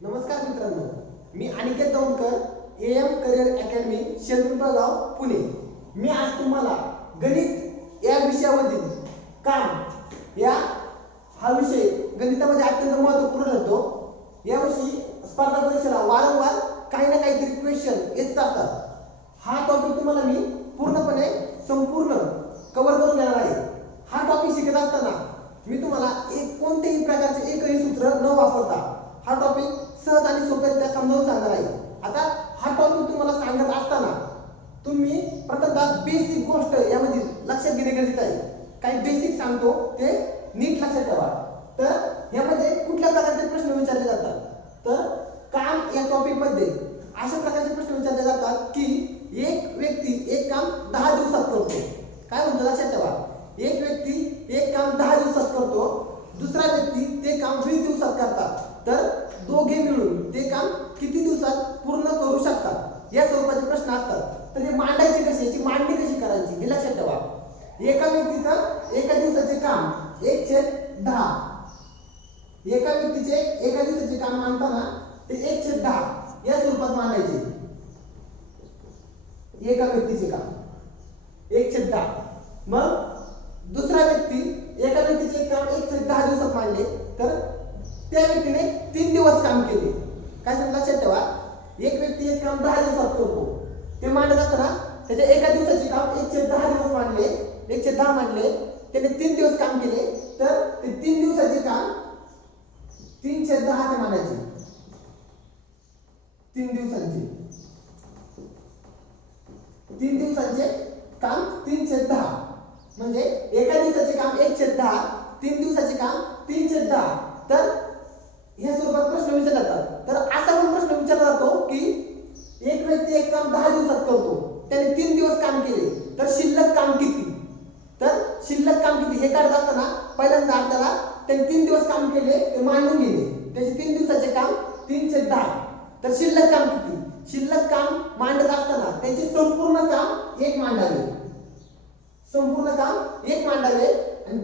नमस्कार मित्रांनो, मी Aniket Daundkar, AM Career Academy, Shelpimpalgaon, Pune. मी आज तुम्हाला गणित या विषयावरील काम या हा विषय गणितामध्ये अत्यंत महत्त्वपूर्ण ठरतो. याविषयी स्पर्धा परीक्षेला वारंवार काही ना काहीतरी क्वेश्चन येत असतात. हा टॉपिक तुम्हाला मी पूर्णपणे संपूर्ण कव्हर करून देणार आहे. हा टॉपिक शिकत असताना मी तुम्हाला कोणत्याही प्रकारचे एकही सूत्र न वापरता हा टॉपिक सहज आणि सोप्यारित्या समजावून सांगणार आहे. आता हा टॉपिक तुम्हाला सांगत असताना तुम्ही प्रथमतः बेसिक गोष्ट यामध्ये लक्षात घेणे गरजेचे आहे. काही बेसिक सांगतो ते नीट लक्षात ठेवा. तर यामध्ये कुठल्या प्रकारचे प्रश्न विचारले जातात, तर काम या टॉपिक मध्ये अशा प्रकारचे प्रश्न विचारले जातात की एक व्यक्ती एक काम 10 दिवसात करतो. काय म्हणतो लक्षात ठेवा, एक व्यक्ती एक काम 10 दिवसात करतो, दुसरा व्यक्ती ते काम 20 दिवसात करतात. तर दोघे मिळून ते काम किती दिवसात पूर्ण करू शकतात, या स्वरूपाचे प्रश्न असतात. तर हे मांडायचे कसे, याची मांडणी कशी करायची हे लक्षात ठेवा. एका व्यक्तीचं एका दिवसाचे काम 1/10, एका व्यक्तीचे एका दिवसाचे काम मांडताना ते 1/10 या स्वरूपात मांडायचे. एका व्यक्तीचे काम 1/10. मग दुसरा व्यक्ती एका व्यक्तीचे काम 1/10 दिवसात मांडले, तर त्या व्यक्तीने 3 दिवस काम केले. काय सांगितलं लक्षात ठेवा, एक व्यक्ती एक काम 10 दिवसात करतो, ते मांडत असताना त्याच्या एका दिवसाचे काम 1/10 दिवस मांडले, 1/10 मांडले, त्याने 3 दिवस काम केले, तर ते 3 दिवसाचे काम 3/10 ते मांडायचे. 3 दिवसांचे काम 3/10 म्हणजे एका दिवसाचे काम 1/10, 3 दिवसाचे काम 3/10. तर ह्या स्वरूपात प्रश्न विचारले जातात. तर असा पण प्रश्न विचारला जातो की एक व्यक्ती एक काम 10 दिवसात करतो, त्याने 3 दिवस काम केले, तर शिल्लक काम किती. तर शिल्लक काम किती हे काढत असताना पहिल्यांदा आपल्याला त्याने 3 दिवस काम केले ते मांडून गेले, त्याचे 3 दिवसाचे काम 3/10. तर शिल्लक काम किती, शिल्लक काम मांडत असताना त्याचे संपूर्ण काम एक मांडावे, संपूर्ण काम एक मांडावे. आणि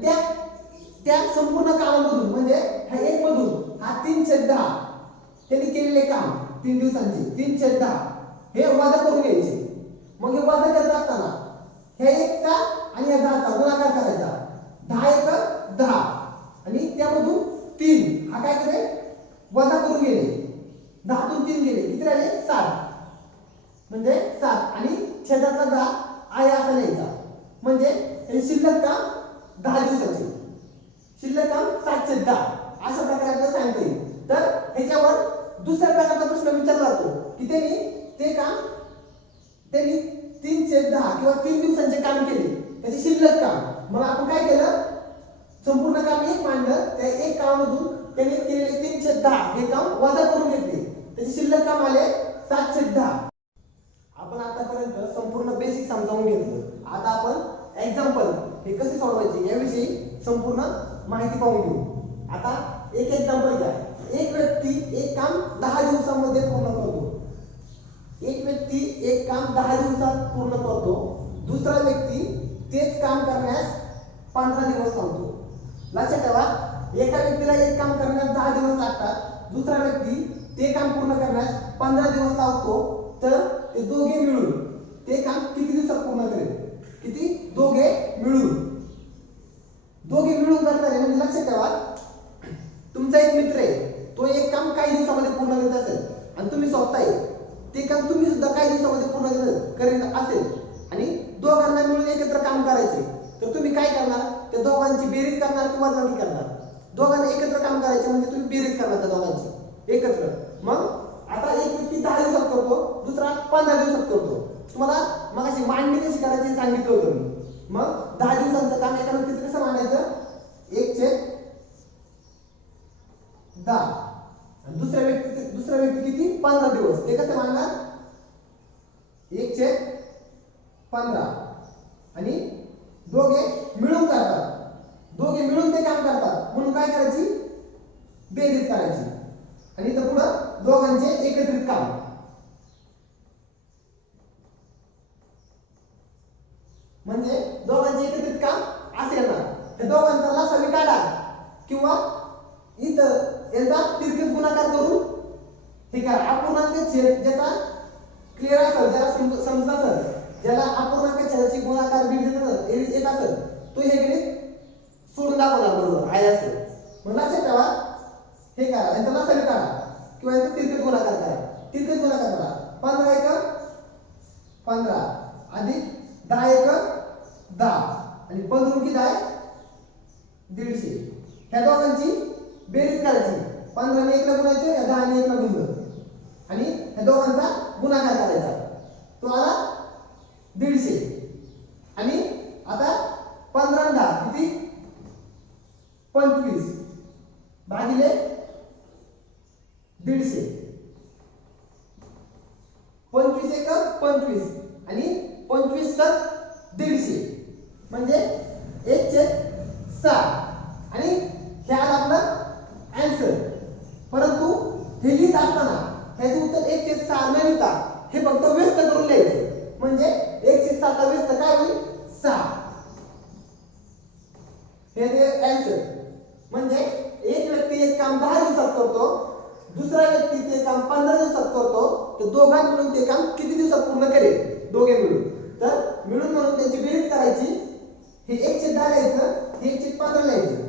त्या संपूर्ण कामामधून म्हणजे ह्या एक मधून हा 3/10 त्यांनी केलेले काम 3 दिवसांचे 3/10 हे वजा करून घ्यायचे. मग हे वजा करत असताना ह्या एकचा आणि या 10चा गुणाकार करायचा. 10 × 10 आणि त्यामधून 3 हा काय करे वजा करून गेले, 10 तून 3 गेले, किती राहिले 7, म्हणजे 7 आणि छेदाचा 10 आहे असा लिहायचा. म्हणजे हे शिल्लक काम 10 दिवसाचे, शिल्लक काम 7/10 अशा प्रकारे आपल्याला सांगता येईल. तर ह्याच्यावर दुसऱ्या प्रकारचा प्रश्न विचारला जातो की त्यांनी 3/10 किंवा 3 दिवसांचे काम केले, त्याचे शिल्लक काम. मग आपण काय केलं, संपूर्ण काम एक मांडलं, त्या एक कामामधून त्यांनी केलेले 3/10 हे काम वजा करून घेतले, त्याचे शिल्लक काम आले 7/10. आपण आतापर्यंत संपूर्ण बेसिक समजावून घेतलं. आता आपण एक्झाम्पल हे कसे सोडवायचे याविषयी संपूर्ण माहिती पाहून घेऊ. आता एक एक्झाम्पल घ्या. एक व्यक्ती एक काम 10 दिवसांमध्ये पूर्ण करतो, एक व्यक्ती एक काम 10 दिवसात पूर्ण करतो, दुसरा व्यक्ती तेच काम करण्यास 15 दिवस लावतो. लक्षात ठेवा, एका व्यक्तीला एक काम करण्यास 10 दिवस लागतात, दुसरा व्यक्ती ते काम पूर्ण करण्यास 15 दिवस लावतो. तर ते दोघे मिळून ते काम किती दिवसात पूर्ण करेल, किती, दोघे मिळून करतात. म्हणजे लक्षात ठेवा, तुमचा एक मित्र आहे, तो एक काम काही दिवसामध्ये पूर्ण करत असेल आणि तुम्ही स्वतः ते काम तुम्ही सुद्धा काही दिवसामध्ये पूर्ण करीत असेल आणि दोघांना मिळून एकत्र काम करायचे, तर तुम्ही काय करणार, त्या दोघांची बेरीज करणार किंवा वजाबाकी करणार. दोघांना एकत्र काम करायचे म्हणजे तुम्ही बेरीज करणार त्या दोघांची एकत्र. मग आता एक व्यक्ती 10 दिवसात करतो, दुसरा 15 दिवसात करतो. तुम्हाला मग अशी मांडणी कशी करायची हे सांगितलं होतं मी. मग 10 दिवसांचं काम एका व्यक्तीचं कसं मांडायचं, 1/10. दुसऱ्या व्यक्ती किती, 15 दिवस, ते कसं मांडणार, 1/15. आणि दोघे मिळून करतात, दोघे मिळून ते काम करतात म्हणून काय करायची, बेरीज करायची. आणि इथं पुढं दोघांचे एकत्रित काम, म्हणजे दोघांचे एकत्रित काम असे येणार. त्या दोघांचा लसावी काढा किंवा इथं यांचा तिरकस गुणाकार करून ठीक आहे. अपूर्णांक छेद ज्याचा क्लिअर असेल, ज्याला समजत असेल, ज्याला अपूर्णांक छेदाची गुणाकार येत असेल, तो हे गणित सोडून दाखवणार बरोबर आहे असं. मग लक्षात ठेवा हे करा, यांचा लसावी काढा किंवा यांचा तिरकट गुणाकार करा. तिरकट गुणाकार करा. 15 एक 15 अधिक 10 एक 10 आणि 15 की 10 150. ह्या दोघांची बेरीज करायची. 15 ने 1 ला गुणायचं, या 10 ने 1 ला गुणलं आणि ह्या दोघांचा गुणाकार करायचा. तो आला 150. आणि आता 15 आणि 10 किती 25 भागिले 150. 25 एक 25 आणि 25 तर 150 म्हणजे 1/6 आणि हे आलं आपलं आन्सर. परंतु हे लिहित असताना ह्याचं उत्तर 1/6 न लिहिता हे फक्त व्यस्त करून लिहायचं. म्हणजे 1/6 चा व्यस्त काय होईल 6. हे आन्सर. म्हणजे एक व्यक्ती एक काम 10 दिवसात करतो, दुसरा व्यक्ती ते काम 15 दिवसात करतो, तर दोघां मिळून ते काम किती दिवसात पूर्ण करेल दोघे मिळून. तर मिळून म्हणून त्यांची बेरीज करायची. हे 1/10 लिहायचं, हे 1/15 लिहायचं.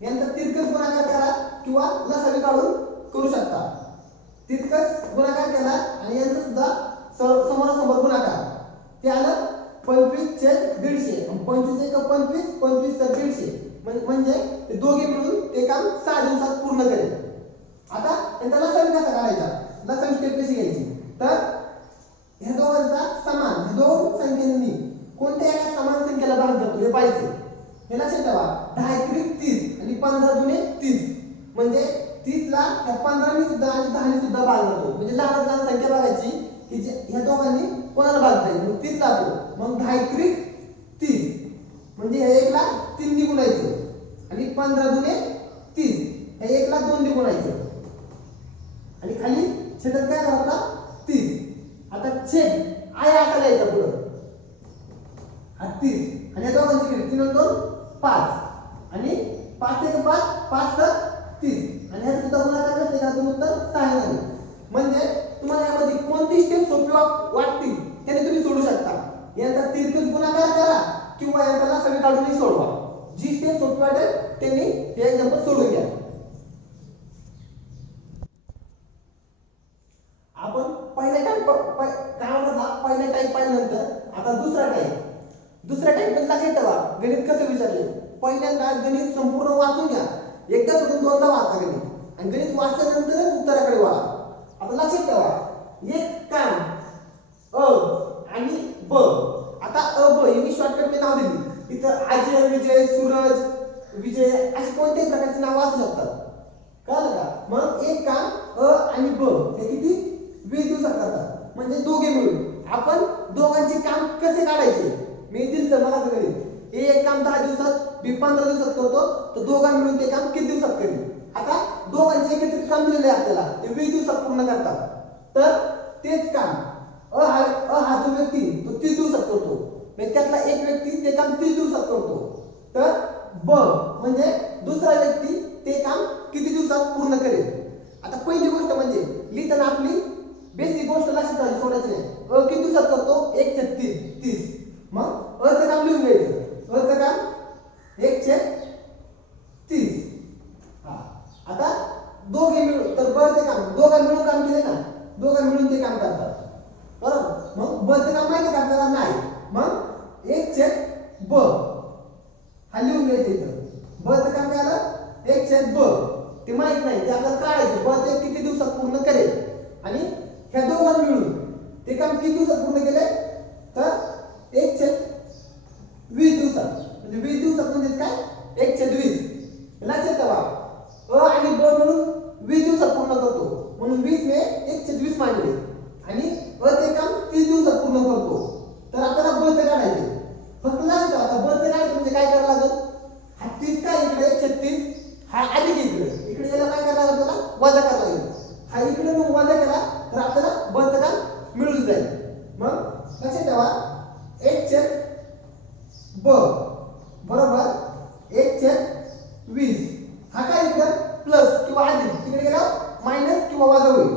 यांचा तिरकस गुणाकार करा किंवा लसावी काढून करू शकता. तिरकस गुणाकार केला आणि यांचा सुद्धा समोरासमोर गुणाकार. ते आलं 25/150. 25 एक 25 25 तर 150 म्हणजे ते दोघे मिळून ते काम 6 दिवसात पूर्ण करेल. आता त्यांचा लसावी कसा काढायचा, लसावी स्टेप कशी घ्यायची. तर ह्या दोघांचा समान, ह्या दोन संख्यांनी कोणत्या एका समान संख्येला भाग जातो हे पाहिजे. हे लक्षात ठेवा. 10 एक 30 आणि 15 दुने 30 म्हणजे 30 ला ह्या 15 ने सुद्धा आणि 10 ने सुद्धा भाग जातो. म्हणजे लहान लहान संख्या बघायची की ह्या दोघांनी कोणाला भाग जाईल, मग 30 जातो. मग 10 एक 30 म्हणजे हे 1 ला 3 ने गुणायचं आणि 15 दुने 30 हे 1 ला 2 ने गुणायचं आणि खाली छेदात काय करायचा 30. आता छेद आहे असा लिहायचा पुढं हा 30 आणि या दोघांची बेरीज 3 आणि 2 5 आणि 5 एक 5 5 तर 30 आणि ह्याचा सुद्धा गुणाकार करते का तुम्ही उत्तर 6 झाले. म्हणजे तुम्हाला यामध्ये कोणती स्टेप सोपी वाटतील त्याने तुम्ही सोडू शकता. यांचा तिरकस गुणाकार करा किंवा यांचा लसावी काढूनही सोडवा. जी स्टेप सोपी वाटेल त्यांनी हे एक्झाम्पल सोडून घ्या. आपण पहिला टाइप काय म्हणतात, पहिला टाइप पाहिल्यानंतर आता दुसरा टाइप. दुसऱ्या टाइप मध्ये लक्षात ठेवा गणित कसं विचारले. पहिल्यांदा गणित संपूर्ण वाचून घ्या, एकदा सोडून दोनदा वाचा गणित आणि गणित वाचल्यानंतरच उत्तराकडे वळा. आता लक्षात ठेवा एक काम अ आणि ब. आता अ ब हे मी शॉर्टकट मध्ये नाव दिली. इथं अजय विजय सूरज विजय अशी कोणत्याही प्रकारची नाव असू शकतात. कळलं का. मग एक काम अ आणि ब हे किती 20 दिवसात करतात. म्हणजे दोघे मिळून आपण दोघांचे काम कसे काढायचे मी दिलं मला गणित. हे एक काम 10 दिवसात मी 15 दिवसात करतो, तर दोघां मिळून ते काम किती दिवसात करेल. आता दोघांचे एकत्रित काम दिलेले आहे आपल्याला, ते 20 दिवसात पूर्ण करतात. तर तेच काम अ हा जो व्यक्ती तो 30 दिवसात करतो, म्हणजे त्यातला एक व्यक्ती ते काम 30 दिवसात करतो. तर ब म्हणजे दुसरा व्यक्ती ते काम किती दिवसात पूर्ण करेल. आता पहिली गोष्ट म्हणजे लिहिताना आपली बेसिक गोष्ट लक्षात ठेवायची, सोडायची नाही. अ किती दिवसात करतो 1/30. मग अ चं काम लिहून घ्यायचं. अ चं काम 1/30. हा आता दोघे मिळून, तर ब चे काम दोघां मिळून काम केले ना, दोघां मिळून ते काम करतात बरोबर. मग ब चे काम माहिती का आपल्याला नाही. मग 1/ब हा लिहून घ्यायचं इथं. ब चं काम काय आलं 1/ब ते माहित नाही, ते आपल्याला काढायचं. ब ते किती दिवसात पूर्ण करेल आणि ह्या दोघां मिळून ते काम किती दिवसात पूर्ण केले तर 1/20 दिवसात. म्हणजे 20 दिवसात म्हणजे काय 1/20. लक्षात ठेवा अ आणि ब मिळून 20 दिवसात पूर्ण करतो, म्हणून 20 ने 1/20 मांडले आणि अ ते काम 30 दिवसात पूर्ण करतो. तर आपल्याला ब ते काढायचे. फक्त लक्षात ठेवा आता ब ते काढायचं म्हणजे काय करावं लागेल, हा 30 काय इकडे 1/30 हा अधिक इकडे याला काय करावं लागेल, त्याला वजा करावं लागेल. हा इकडे मग वजा केला तर आपल्याला ब चं काम मिळून जाईल. मग लक्षात ठेवा 1/ब बरोबर 1/20. हा काय इकडे प्लस किंवा अधिक, तिकडे गेला मायनस किंवा वजा होईल.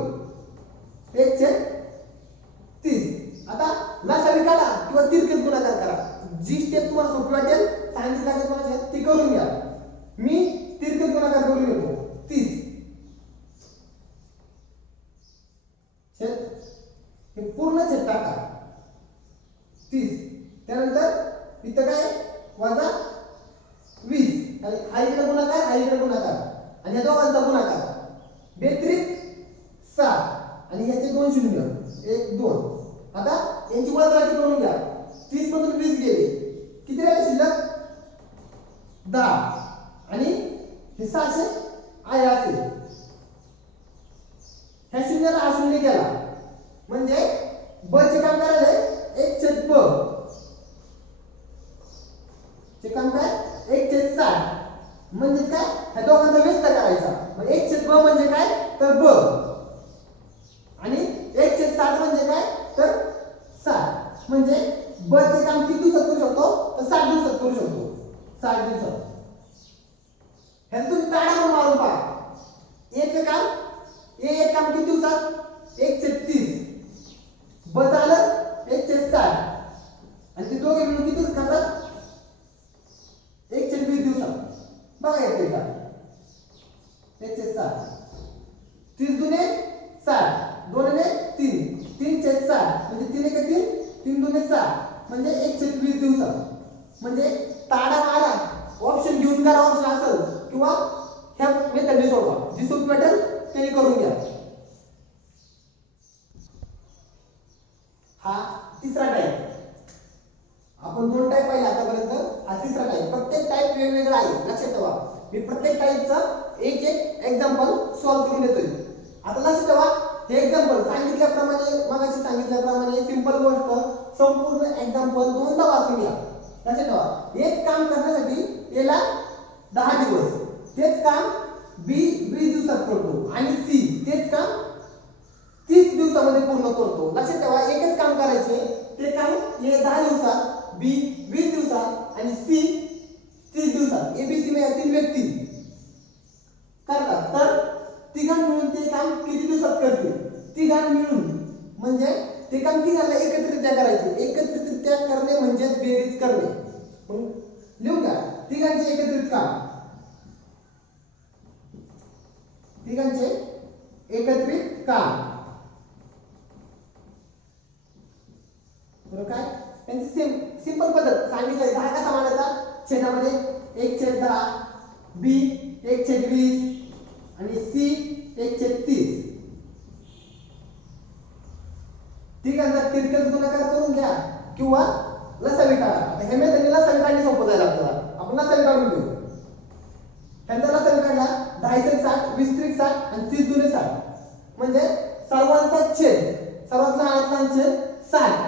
पूर्ण छेद टाका 30. त्यानंतर इथं काय वजा 20 आणि हा इकडे गुणाकार हा इकडे गुणाकार आणि या दोघांचा गुणाकार 32 7 आणि याचे 2 शून्य 1 2. आता यांची वजाबाकी करून घ्या. 30 मधून 20 गेले किती राहिले शिल्लक 10 आणि हे 600 आहे असेल. ह्या शून्याला हा शून्य केला म्हणजे ब चे काम करायला 1/ब चे काम काय 1/60 म्हणजे काय ह्या दोघांचा व्यस्त करायचा. मग 1/ब म्हणजे काय तर ब आणि 1/60 म्हणजे काय तर 60 म्हणजे ब चे काम किती दिवसात करू शकतो तर 60 दिवसात करू शकतो. 60 दिवसात. ह्यात तुम्ही ताडा मारून पहा. एक काम एक काम किती दिवसात 1/30 ब झालं 1/60 आणि ते दोघे मिळून किती करतात 1/20 दिवसात. बघा येते का 1/60 30 दुने 60 2 ने 3 3/60 म्हणजे 3 1 3 3 2 6 म्हणजे 1/20 दिवसात. म्हणजे ताडा मारा ऑप्शन घेऊन करा ऑप्शन असेल किंवा ह्या मेथडने सोडवा जी सोपी वाटेल ते करून घ्या. हा तिसरा टाइप. आपण 2 टाइप पाहिले आतापर्यंत. हा तिसरा टाइप. प्रत्येक टाइप वेगवेगळा आहे लक्षात ठेवा. मी प्रत्येक टाइपचा एक एक एक्झाम्पल सॉल्व्ह करून देतोय. आता लक्षात ठेवा हे एक्झाम्पल सांगितल्याप्रमाणे मगाशी सांगितल्याप्रमाणे सिंपल गोष्ट संपूर्ण एक्झाम्पल दोनदा वाचून घ्या. लक्षात ठेवा एक काम करण्यासाठी याला 10 दिवस तेच काम बी 20 दिवसात करतो आणि सी तेच काम 30 दिवसामध्ये पूर्ण करतो. लक्षात ठेवा एकच काम करायचे ते काम हे 10 दिवसात बी 20 दिवसात आणि सी 30 दिवसात. एबीसी मध्ये तीन व्यक्ती करतात तर तिघां मिळून ते काम किती दिवसात करतील. तिघां मिळून म्हणजे ते काम तिघांना एकत्रितरित्या करायचे. एकत्रितरित्या करणे म्हणजे बेरीज करणे. मग लिहून घ्या तिघांचे एकत्रित काम. तिघांचे एकत्रित काम बरोबर काय त्यांची सिंपल पद्धत सांगितलंय. 10 कसा मांडायचा छेदामध्ये 1/10 बी 1/20 आणि सी 1/30. तिघांचा तिरकस गुणाकार करून घ्या किंवा लसावी काढा. आता हे मेथडने लसावी काढणे सोपं जाईल आपल्याला. आपण लसावी काढून घेऊ. ह्यांचा लसावी काढला 10 × 60 20 × 60 आणि 30 × 60 म्हणजे सर्वांचा छेद सर्वात लहान छेद 60.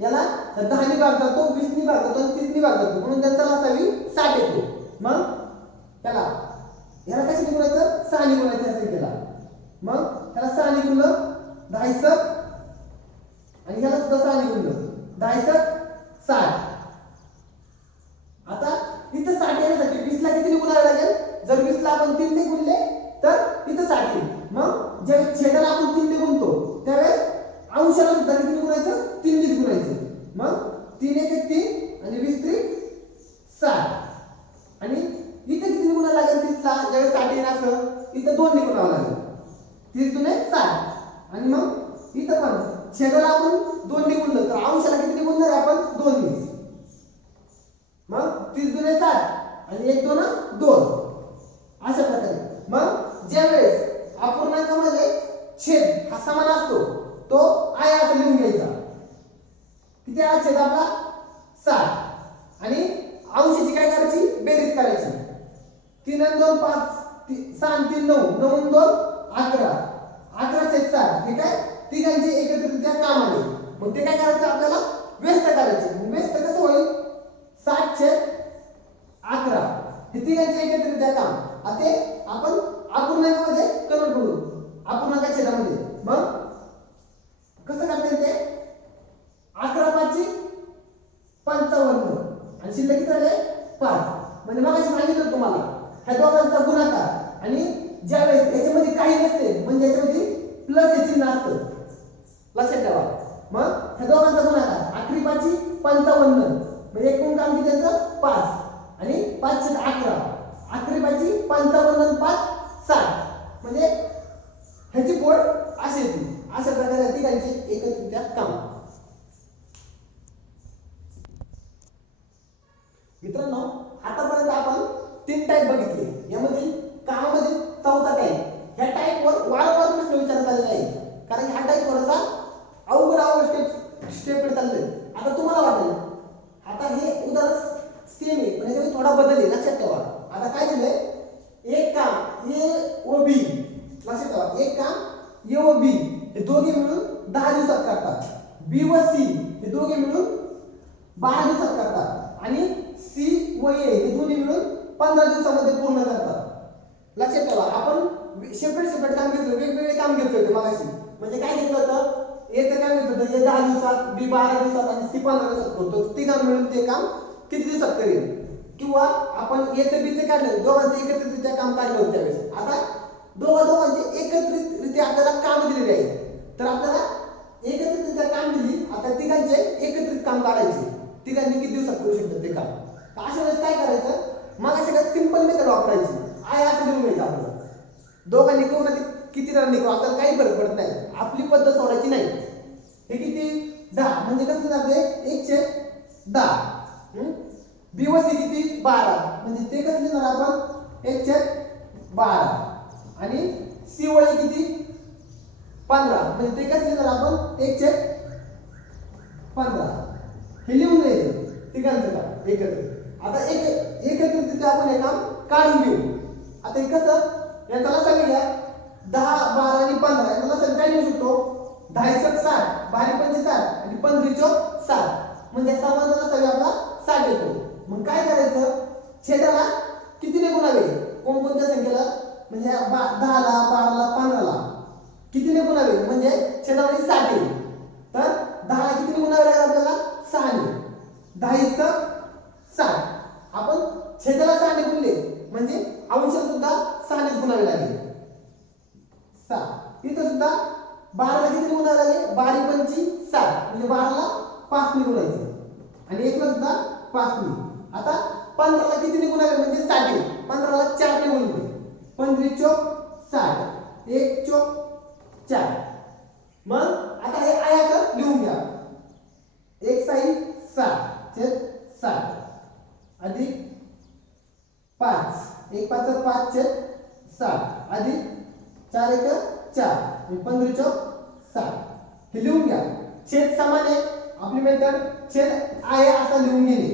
याला 10 ने भाग जातो 20 ने भाग जातो आणि 30 ने भाग जातो म्हणून त्यांचा लसावी 60 येतो. मग त्याला याला कशी गुणायचं 6 ने गुणायचं असेल केला. मग त्याला 6 ने गुणलं 10 आणि ह्याला सुद्धा 6 ने गुणलं 10 60. आता इथं 60 येण्यासाठी 20 ला किती गुणावे लागेल. जर 20 ला आपण 3 ने गुणले तर इथं 60 येईल. मग ज्यावेळेस छेदाला आपण 3 ने गुणतो त्यावेळेस अंशाला सुद्धा किती गुणायचं 3 ने गुणायचं. मग 3 1 3 आणि 20 3 60 आणि इथे किती गुणायला लागेल 30 ला ज्यावेळेस 60 येणार असं इथं 2 ने गुणावं लागेल. 30 दुने 60 आणि मग इथं पण छेदाला आपण 2 ने गुणलं तर अंशाला किती गुणणार आहे आपण 2 ने. मग 30 दुने 60 आणि 1 2 2 अशा प्रकारे. मग ज्यावेळेस अपूर्णांकामध्ये छेद हा समान असतो तो आय असं लिहून घ्यायचा. किती आहे छेद आपला 60 आणि अंशाची काय करायची बेरीज करायची. 3 आणि 2 5 6 आणि 3 9 9 आणि 2 11 11/4 ठीक आहे. तिघांचे एकत्रितरित्या काम आले. मग ते काय करायचं आपल्याला व्यस्त करायचे. व्यस्त कसं होईल 60/11 हे तिघांचे एकत्रितरित्या काम. आता ते आपण अपूर्णांकामध्ये कन्वर्ट करू अपूर्णांक छेदामध्ये. मग कसं करता येईल ते 11 5 55 आणि शिल्लक किती झाले 5. म्हणजे मगाशी सांगितलं तुम्हाला ह्या दोघांचा गुणाकार आणि ज्यावेळेस याच्यामध्ये काही नसते म्हणजे याच्यामध्ये प्लस हे चिन्ह असतं लक्षात ठेवा. मग ह्या दोघांचा गुणाकार 11 5 55 म्हणजे एकूण काम किती त्याचं 5 आणि 5 × 11 11 5 55 आणि 5 60 म्हणजे ह्याची पोळ अशी येते. अशा प्रकारे तिघांचे एकत्रित काम. ए व बी, लक्षात ठेवा एक काम ए व बी हे दोघे मिळून 10 दिवसात करतात. बी व सी हे दोघे मिळून 12 दिवसात करतात आणि सी व ए हे दोन्ही मिळून 15 दिवसामध्ये पूर्ण करतात. लक्षात ठेवा आपण सेपरेट काम घेतलं, वेगवेगळे काम घेतले होते मगाशी. म्हणजे काय घेतलं होतं, एचं काम घेतलं होतं ए 10 दिवसात, बी 12 दिवसात आणि सी 15 दिवसात करतो. तिघां मिळून ते काम किती दिवसात करेल. किंवा आपण एचं बीचं काढलं, दोघांचं एकत्रितरित्या काम काढलं होतं त्यावेळेस. आता दोघांचे एकत्रितरित्या आपल्याला काम दिलेले आहे, तर आपल्याला एकत्रितरित्या काम दिली. आता तिघांचे एकत्रित काम काढायचे, तिघांनी किती दिवसात करू शकतात ते काम. तर अशा वेळेस काय करायचं, मग सगळ्यात सिंपल मेथड वापरायची. आय असं लिहून घ्यायचं आपलं. दोघांनी करून किती रन करू आपल्याला काही फरक पडत नाही, आपली पद्धत सोडायची नाही. हे किती 10 म्हणजे कसं जाते 1/10. बी व सी किती 12 म्हणजे ते कसं लिहिणार आपण 1/12 आणि सी व ए किती 15 म्हणजे ते कसं लिहिणार आपण 1/15. हे लिहून घ्यायचं तिघांचं काम एकत्र. आता एकत्रित आपण हे काम काढून घेऊ. आता हे कसं याला सांगूया 10 12 आणि 15 याला सगळं काय लिहू शकतो 10 × 60 12 × 60 आणि 15 × 60 म्हणजे समांतराला सगळं आपला 60 येतो. मग काय करायचं छेदाला कितीने गुणावे कोणकोणत्या संख्येला म्हणजे 10 ला 12 ला 15 ला कितीने गुणावे म्हणजे छेदामध्ये 60 येईल. तर 10 ला कितीने गुणावे लागेल आपल्याला 6 ने. 10 × 60 आपण छेदाला 6 ने गुणले म्हणजे अंशाला सुद्धा 6 ने गुणावे लागेल 6. इथं सुद्धा 12 ला किती गुणावे लागेल 12 × 5 = 60 म्हणजे 12 ला 5 ने गुणायचं आणि 1 ला सुद्धा 5 ने. आता 15 ला किती गुणावे म्हणजे 60 15 ला 4 ने गुणले 15 × 60 1 × 4. मग आता हे आयात लिहून घ्या 1/6/60 अधिक 5 1 5 5/60 अधिक 4 1 4 आणि 15 × 60. हे लिहून घ्या. छेद समान आहे आपली मेथड छेद आहे असं लिहून घेणे.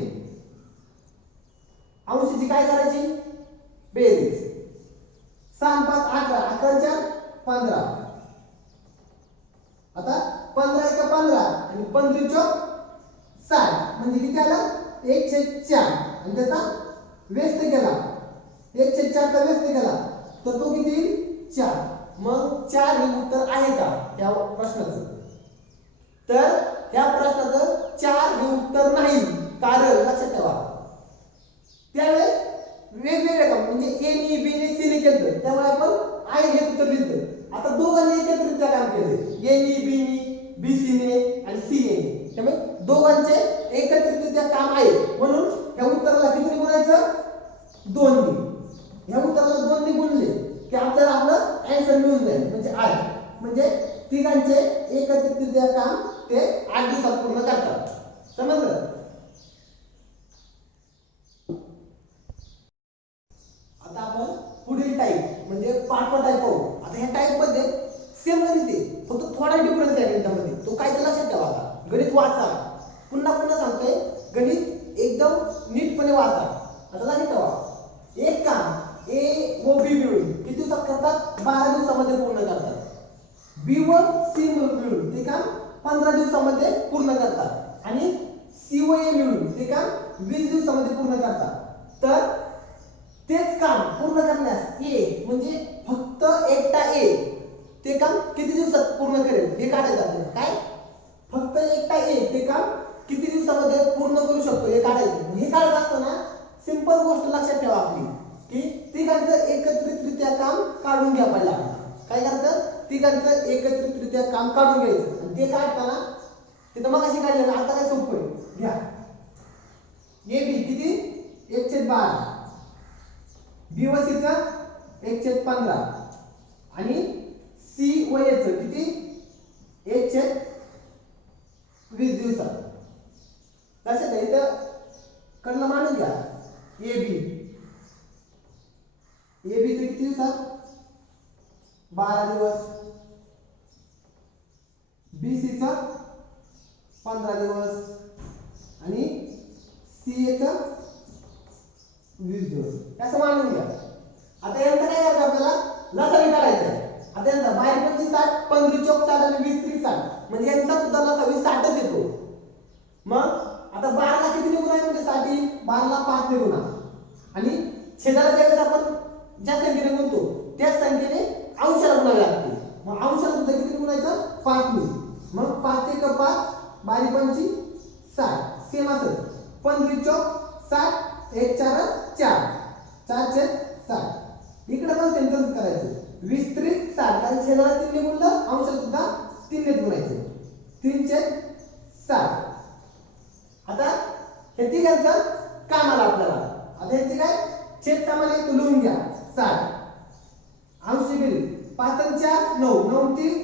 अंशाची काय करायची बेरीज 6 5 11 11 4 15. आता 15 1 15 आणि 15 × 60 म्हणजे किती आलं 1/4 आणि त्याचा व्यस्त केला 1/4 चा व्यस्त केला तर तो किती येईल 4. मग 4 हे उत्तर आहे का या प्रश्नाचं. तर या प्रश्नाचं 4 हे उत्तर नाही. कारण लक्षात ठेवा त्यावेळेस वेगवेगळे काम म्हणजे ए नी बी ने सी ने केलं त्यामुळे आपण आय हे उत्तर लिहिलं. आता दोघांनी एकत्रित काम केले ए नी बी नी बी सी ने आणि सी ने त्यामुळे दोघांचे एकत्रितरित्या काम आहे म्हणून या उत्तराला किती गुणायचं 2 ने. या उत्तराला 2 ने गुणले की आपल्याला आपलं आन्सर मिळून जाईल म्हणजे आय. म्हणजे तिघांचे एकत्रितरित्या काम ते 8 दिवसात पूर्ण करतात. समजलं. आता आपण पुढील टाइप म्हणजे पाठवा टाइप पाहू. आता ह्या टाइप मध्ये सेम गणित आहे फक्त थोडा डिफरन्स आहे गणितामध्ये. तो काय ते लक्षात ठेवा. आता गणित वाचा पुन्हा सांगतोय गणित एकदम नीटपणे वाचा. आता लक्षात ठेवा एक काम ए व बी मिळून किती दिवसात करतात 12 दिवसामध्ये पूर्ण करतात. बी व सी मिळून ते काम 15 दिवसामध्ये पूर्ण करतात आणि सी व ए मिळून ते काम 20 दिवसामध्ये पूर्ण करतात. तर तेच काम पूर्ण करण्यास ए म्हणजे फक्त एकटा ए ते काम किती दिवसात पूर्ण करेल हे काढायचं आपल्याला. काय फक्त एकटा ए ते काम किती दिवसामध्ये पूर्ण करू शकतो हे काढायचं. हे काढत असताना सिंपल गोष्ट लक्षात ठेवा आपली की तिघांचं एकत्रितरित्या काम काढून घ्या. पहिला काय करायचं तिघांचं एकत्रितरित्या काम काढून घ्यायचं आणि ते काढताना तिथं मग अशी काढलेलं आता काय सोपं आहे घ्या. ए बी किती 1/12 बी व सी चा 1/15 आणि सी व ए चं किती 1/20 दिवसात. लक्षात घ्या इथं कडनं मांडून घ्या ए बी चं किती दिवसात 12 दिवस बी सी चा 15 दिवस आणि सी ए चा 20 दिवस असं मांडून घ्या. आता यांचं काय करायचं आपल्याला लसावी काढायचा आहे. आता यांचा 12 पंचे 60, 15 चौक 60 आणि 20 त्रिक 60 म्हणजे यांचा सुद्धा लसावी 60च येतो. मग आता 12 ला किती निघून आहे म्हणजे 60 येईल, 12 ला 5 निघून आणि छेदाला ज्यावेळेस आपण ज्या संख्येने गुणतो त्याच संख्येने अंशाला गुणावे लागते. मग अंशाला सुद्धा किती गुणायचं 5 ने. मग 5 × 5 12 पंचे 60 सेम असं 15 चौक 60 1 4 4 4 छेद 60 इकडे पण सेंटेन्स करायचं 20 त्रिक 60 कारण छेदाला 3 ने गुणलं अंशाला सुद्धा 3 ने गुणायचं 3 छेद 60. आता हे तिघांचं काम आलं आपल्याला. आता यांचे काय छेद सामान्य तो लिहून घ्या 60 अंश बेरीज 5 आणि 4 9 9 3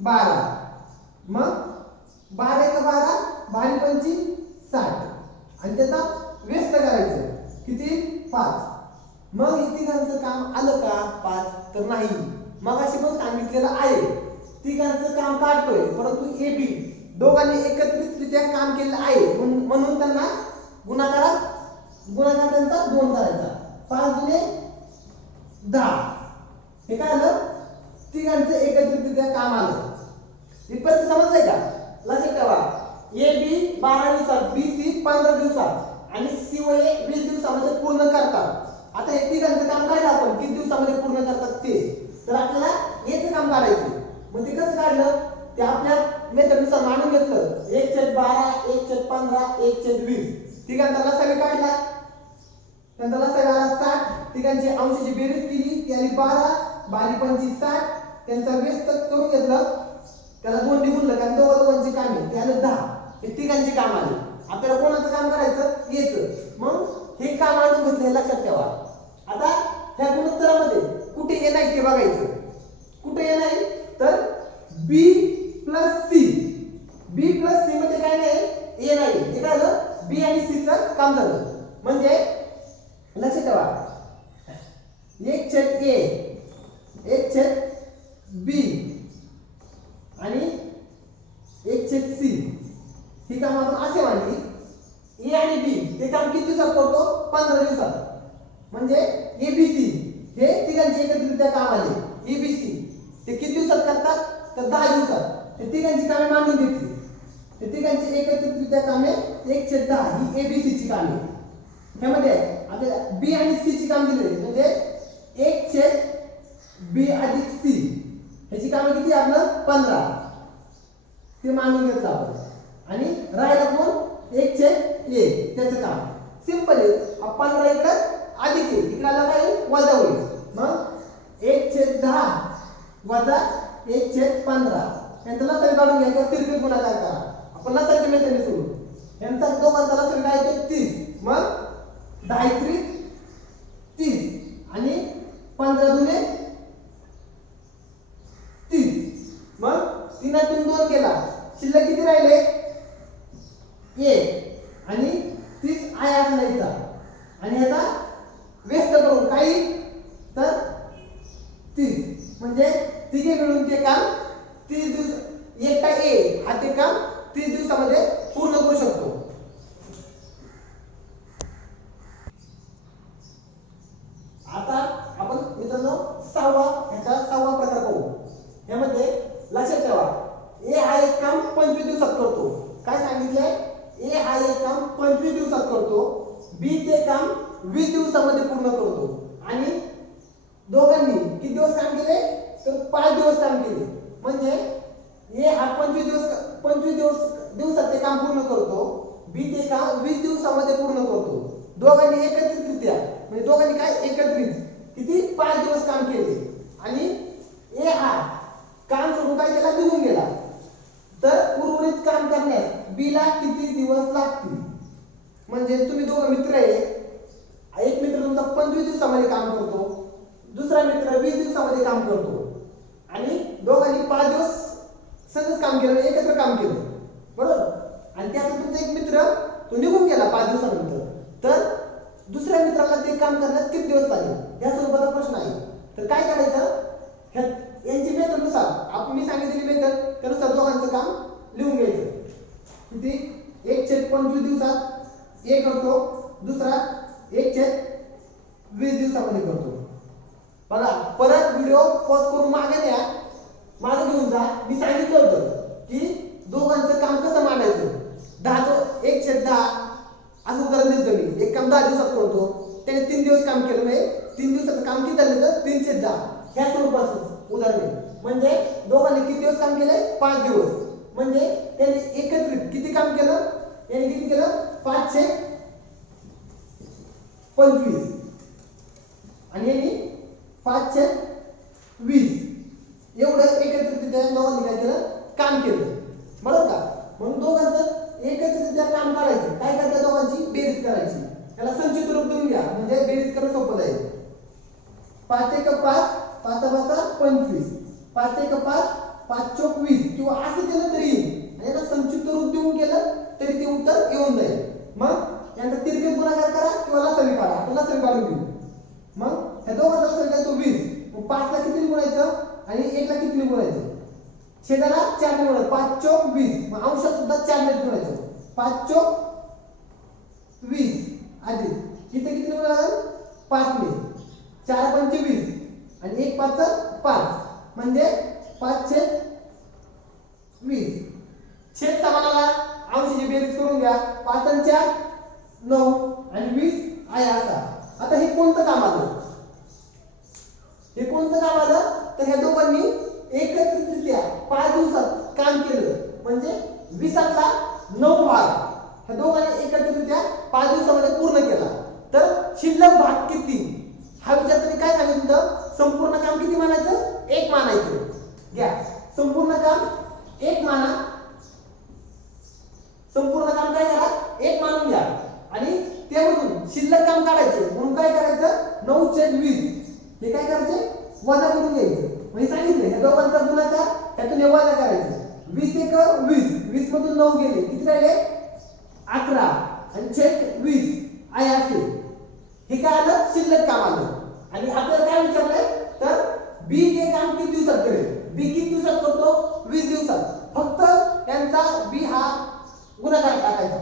12 मग 12 × 12 12 पंचे 60 आणि त्याचा व्यस्त करायचं किती 5. मग हे तिघांचं काम आलं का 5 तर नाही. मग अशी पण सांगितलेलं आहे तिघांचं काम काढतोय परंतु ए बी दोघांनी एकत्रितरित्या काम केलेलं आहे म्हणून त्यांना गुणाकार त्यांचा 2 करायचा 5 दुने 10. हे काय आलं तिघांचं एकत्रितरित्या काम आलं. इथपर्यंत समजलंय का? लक्षात ठेवा ए बी 12 दिवसात बी सी 15 दिवसात आणि सी व ए 20 दिवसामध्ये पूर्ण करतात. आता हे तिघांचं काम काढलं आपण किती दिवसामध्ये पूर्ण करतात ते. तर आपल्याला याचं काम काढायचं. मग ते कसं काढलं ते आपल्या मेथडनुसार मानून घेतलं 1/12 1/15 1/20 तिघांचा लसावी काढला त्यांचा लसावी आला 60 तिघांची अंशाची बेरीज केली ती आली 12 12 पंचे 60 त्यांचा व्यस्त करून घेतलं त्याला 2 ने गुणलं कारण दोघांची काम आहे ते आलं 10. हे तिघांची काम आली. आपल्याला कोणाचं काम करायचं याचं. मग हे काम आणून घेतलं लक्षात ठेवा. आता ह्या गुणोत्तरामध्ये कुठे ए नाही ते बघायचं. कुठे ए नाही तर बी प्लस सी मध्ये काय नाही ए नाही. हे काय झालं बी आणि सी चं काम झालं. म्हणजे लक्षात ठेवा 1/a 1/b आणि 1/c ही काम आपण असे मांडली. ए आणि बी ते काम किती दिवसात करतो 15 दिवसात. म्हणजे एबीसी हे तिघांचे एकत्रितरित्या काम आले. एबीसी ते किती दिवसात करतात तर 10 दिवसात. हे तिघांची कामे मांडून घेतली. हे तिघांची एकत्रितरित्या कामे 1/10 ही एबीसी ची कामे. ह्यामध्ये आपल्याला बी आणि सी ची काम दिली म्हणजे 1/b + c ह्याची कामे किती आपलं 15 ते मांडून घेतलं आपण. आणि राहिला कोण 1/1 त्याचं काम सिंपल आहे. 15 इकडे अधिक आहे इकडे आला काय वजा होईल. मग 1/10 वजा 1/15 यांचा लसावी काढून घ्या किंवा तिरपे गुणाकार करा. आपण लसावीच्या मेथडने सुरू यांचा दोघांचा लसावी काय येतो 30. मग 10 त्रिक 30 आणि 15 दुने 30. मग 3तून 2 गेला शिल्लक किती राहिले 1 आणि 30 आहे असला इथं आणि ह्याचा व्यस्त करून काही तर 30 म्हणजे तिघे मिळून ते काम 30 दिवस एकटा ए हा ते काम 30 दिवसामध्ये पूर्ण करू शकतो. आता आपण मित्रांनो ह्याचा 6वा प्रकार पाहू. यामध्ये लक्षात ठेवा ए हा एक काम 25 दिवसात करतो. काय सांगितलंय ए हा एक काम 25 दिवसात करतो. बी ते काम 20 दिवसामध्ये पूर्ण करतो. आणि दोघांनी किती दिवस काम केले तर 5 दिवस काम केले. म्हणजे ए हा 25 दिवसात ते काम पूर्ण करतो. बी ते काम 20 दिवसामध्ये पूर्ण करतो. दोघांनी एकत्रितरित्या म्हणजे दोघांनी काय एकत्रित किती 5 दिवस काम केले. आणि ए हा काम सोडून काय केला निघून गेला. तर उर्वरित काम करण्यास बी ला किती दिवस लागतील. म्हणजे तुम्ही दोघं मित्र आहे. एक मित्र तुमचा 25 दिवसामध्ये काम करतो दुसरा मित्र 20 दिवसामध्ये काम करतो आणि दोघांनी 5 दिवस सगळं काम केलं एकत्र काम केलं बरोबर. आणि त्यात तुमचा एक मित्र तो निघून गेला 5 दिवसानंतर. तर दुसऱ्या मित्राला ते काम करण्यास किती दिवस लागेल या स्वरूपाचा प्रश्न आहे. तर काय करायचं यांची मेथडनुसार आपण मी सांगितलेली मेथड त्यानुसार दोघांचं काम लिहून घ्यायचं. किती 1/25 दिवसात ए करतो दुसरा 1/20 दिवसामध्ये करतो. बघा परत व्हिडिओ पॉज करून मागे न्या, मागे घेऊन जा. मी सांगितलं होतं की दोघांचं काम कसं मांडायचं. 1/10 असं उदाहरण देतो मी. एक काम 10 दिवसात करतो, त्याने 3 दिवस काम केलं नाही, 3 दिवसाचं काम किती झालं तर 3/10 ह्या स्वरूपाचं उदाहरण आहे. म्हणजे दोघांनी किती दिवस काम केलंय 5 दिवस. म्हणजे त्यांनी एकत्रित किती काम केलं, यांनी किती केलं 525 आणि यांनी 520 एवढं एकत्रितरित्या दोघांनी काय केलं काम केलं. बरोबर का. म्हणून दोघांचं एकत्रितरित्या काम करायचं. काय करायचं दोघांची बेरीज करायची. त्याला संचित रूप देऊन घ्या म्हणजे बेरीज करणं सोपं जाईल. 5 × 5 5 × 5 25 5 × 5 5 चोक 20 किंवा असं केलं तरी येईल. आणि याला संक्षिप्त रूप देऊन केलं तरी ते उत्तर येऊन जाईल. मग यांचा तिरके गुणाकार करा किंवा लसावी काढा. आपण लसावी काढून घेऊ. मग ह्या दोघांचा लसावी काय तो 20. मग 5 ला किती गुणायचं आणि 1 ला किती गुणायचं. छेदाला 4 ने गुणायचं. 5 चोक 20. मग अंशात सुद्धा 4 ने गुणायचं. 5 चोक 20 अधिक इथे किती गुणायचं 5 ने. 4 × 5 20 आणि 1 × 5 5 म्हणजे 5/20. छेद समानाला अंशाची बेरीज करून घ्या. 5 आणि 4 9 आणि 20 आहे असा. आता हे कोणतं काम आलं, हे कोणतं काम आलं तर ह्या दोघांनी एकत्रितरित्या 5 दिवसात काम केलं. म्हणजे 20ातला 9 भाग ह्या दोघांनी एकत्रितरित्या 5 दिवसामध्ये पूर्ण केला. तर शिल्लक भाग किती हा विचार तुम्ही काय सांगितलं. संपूर्ण काम किती मानायचं 1 मानायचं. घ्या संपूर्ण काम 1 माना. संपूर्ण काम काय करा 1 मानून घ्या आणि त्यामधून शिल्लक काम काढायचं. म्हणून काय करायचं 9/20 हे काय करायचे वजा करून घ्यायचं. म्हणजे सांगितलं ह्या दोघांचा गुणाकार त्यातून हे वजा करायचं. 20 × 20 20 मधून 9 गेले किती राहिले 11 आणि छेद 20 आहे असे. हे काय आलं शिल्लक काम आलं. आणि आपल्याला काय विचारलंय तर बी हे काम किती दिवसात करेल. बी किती दिवसात करतो 20 दिवसात. फक्त त्यांचा बी हा गुणाकार टाकायचा.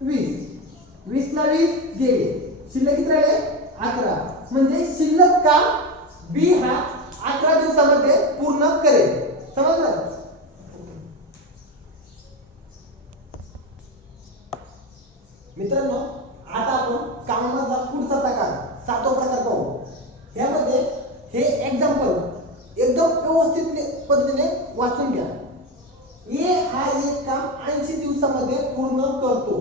20 ला 20 गेले शिल्लक किती राहिले 11. म्हणजे शिल्लक काम बी हा 11 दिवसामध्ये पूर्ण करेल. समजलं. मित्रांनो आता आपण कामाचा पुढचा प्रकार 7वा प्रकार पाहू. यामध्ये हे एक्झाम्पल एकदम व्यवस्थित पद्धतीने वाचून घ्या. ए हा एक काम 80 दिवसामध्ये पूर्ण करतो.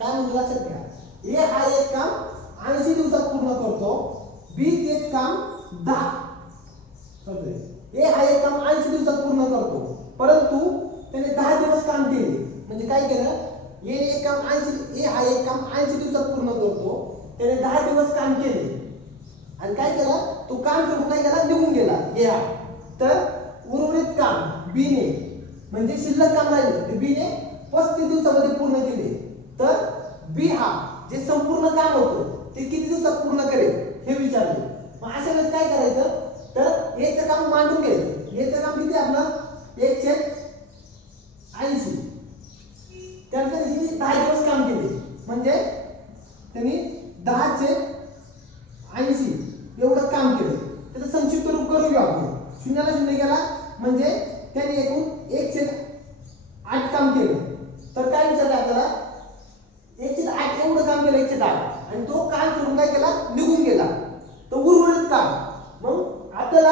काय म्हणजे लक्षात घ्या. ए हा एक काम 80 दिवसात पूर्ण करतो. बी तेच काम 10 ए हा एक काम 80 दिवसात पूर्ण करतो परंतु त्याने 10 दिवस काम केले. म्हणजे काय केलं ए एक काम 80 ए हा एक काम 80 दिवसात पूर्ण करतो. त्याने 10 दिवस काम केले आणि काय केलं तो काम करून काय केला निघून गेला ए हा. तर उर्वरित काम बी ने म्हणजे शिल्लक काम राहिले ते बी ने 35 दिवसामध्ये पूर्ण केले. तर बी हा जे संपूर्ण काम होतं ते किती दिवसात पूर्ण करेल हे विचारले. मग अशा वेळेस काय करायचं तर एचं काम मांडून घ्यायचं. एचं काम किती आपलं 1/80. त्यानंतर हे 10 दिवस काम केले म्हणजे त्यांनी 10/80 एवढं काम केलं. त्याचं संक्षिप्त रूप करून घेऊ आपण. 0 ला 0 केला म्हणजे त्यांनी एकूण 1/8 काम केलं. तर काय विचारलं आपल्याला 1/8 एवढं काम केलं 1/8 आणि तो काम करून काय केला निघून गेला. तो उर्वरित काम. मग आपल्याला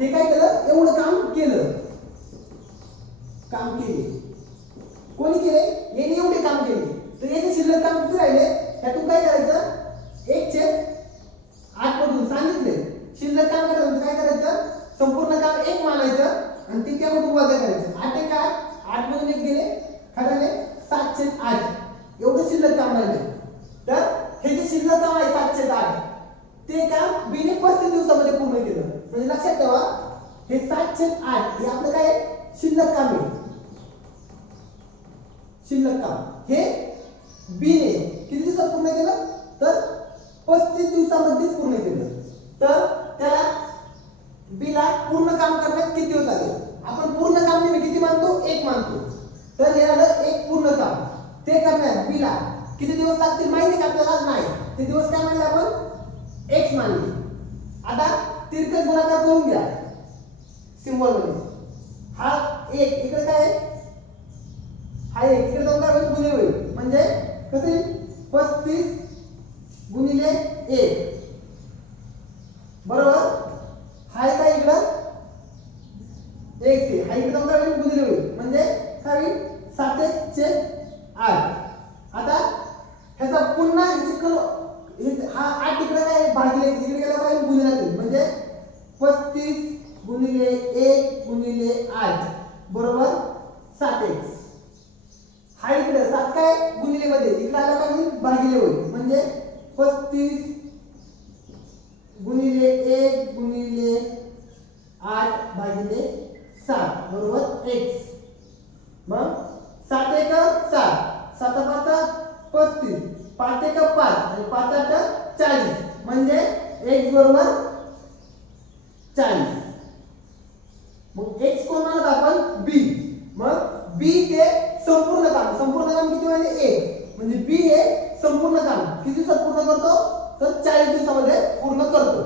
हे काय केलं एवढं काम केलं काम केले. कोणी केले याने एवढे काम केले. तर याचे शिल्लक काम किती राहिले त्यातून काय करायचं 1/8 मधून सांगितले शिल्लक काम करायचं. काय करायचं संपूर्ण काम 1 मानायचं आणि ते त्यामधून वजा करायचं. 8 1 8 मधून 1 गेले खाली 7/8 एवढं शिल्लक काम राहिले. तर हे जे शिल्लक काम आहे 7/8 ते काम बी ने 35 दिवसामध्ये पूर्ण केलं. म्हणजे लक्षात ठेवा हे 7/8 हे आपलं काय शिल्लक काम आहे. शिल्लक काम हे बी ने किती दिवसात पूर्ण केलं तर 35 दिवसामध्येच पूर्ण केलं. तर त्याला बी ला पूर्ण काम करण्यात किती दिवस लागले. आपण पूर्ण काम नेहमी किती मानतो 1 मानतो. तर हे झालं 1 पूर्ण काम. ते करण्यात बी ला किती दिवस लागतील माहिती का आपल्याला नाही. ते दिवस काय मानले आपण x मानले. आता तिरकस गुणाकार करून घ्या सिंबल मध्ये. हा एक इकडे काय आहे, हा एक इकडे जाऊन काय होईल गुणिले होईल. म्हणजे कसं येईल 35 गुणिले 1 बरोबर. हा आहे काय इकडं 1 ते हा इकडे जाऊन काय होईल गुणिले होईल. म्हणजे काय होईल 7/8. आता ह्याचा पुन्हा हा 8 तिकडे काय भागिले इकडे गेला काय गुणिले होईल. म्हणजे 35 गुणिले 1 गुणिले 8 बरोबर 7x. हा इकडे 7 काय गुणिले मध्ये इकडे आला काय होईल भागिले होईल. म्हणजे 35 गुणिले 1 गुणिले 8 भागिले 7 बरोबर x. मग 7 1 7 7 5 35 5 1 5 आणि 5 8 40 म्हणजे x बरोबर 40. मग x कोण म्हणत आपण b. मग b ते संपूर्ण काम किती म्हणजे 1 म्हणजे b हे संपूर्ण काम किती दिवसात पूर्ण करतो तर 40 दिवसामध्ये पूर्ण करतो.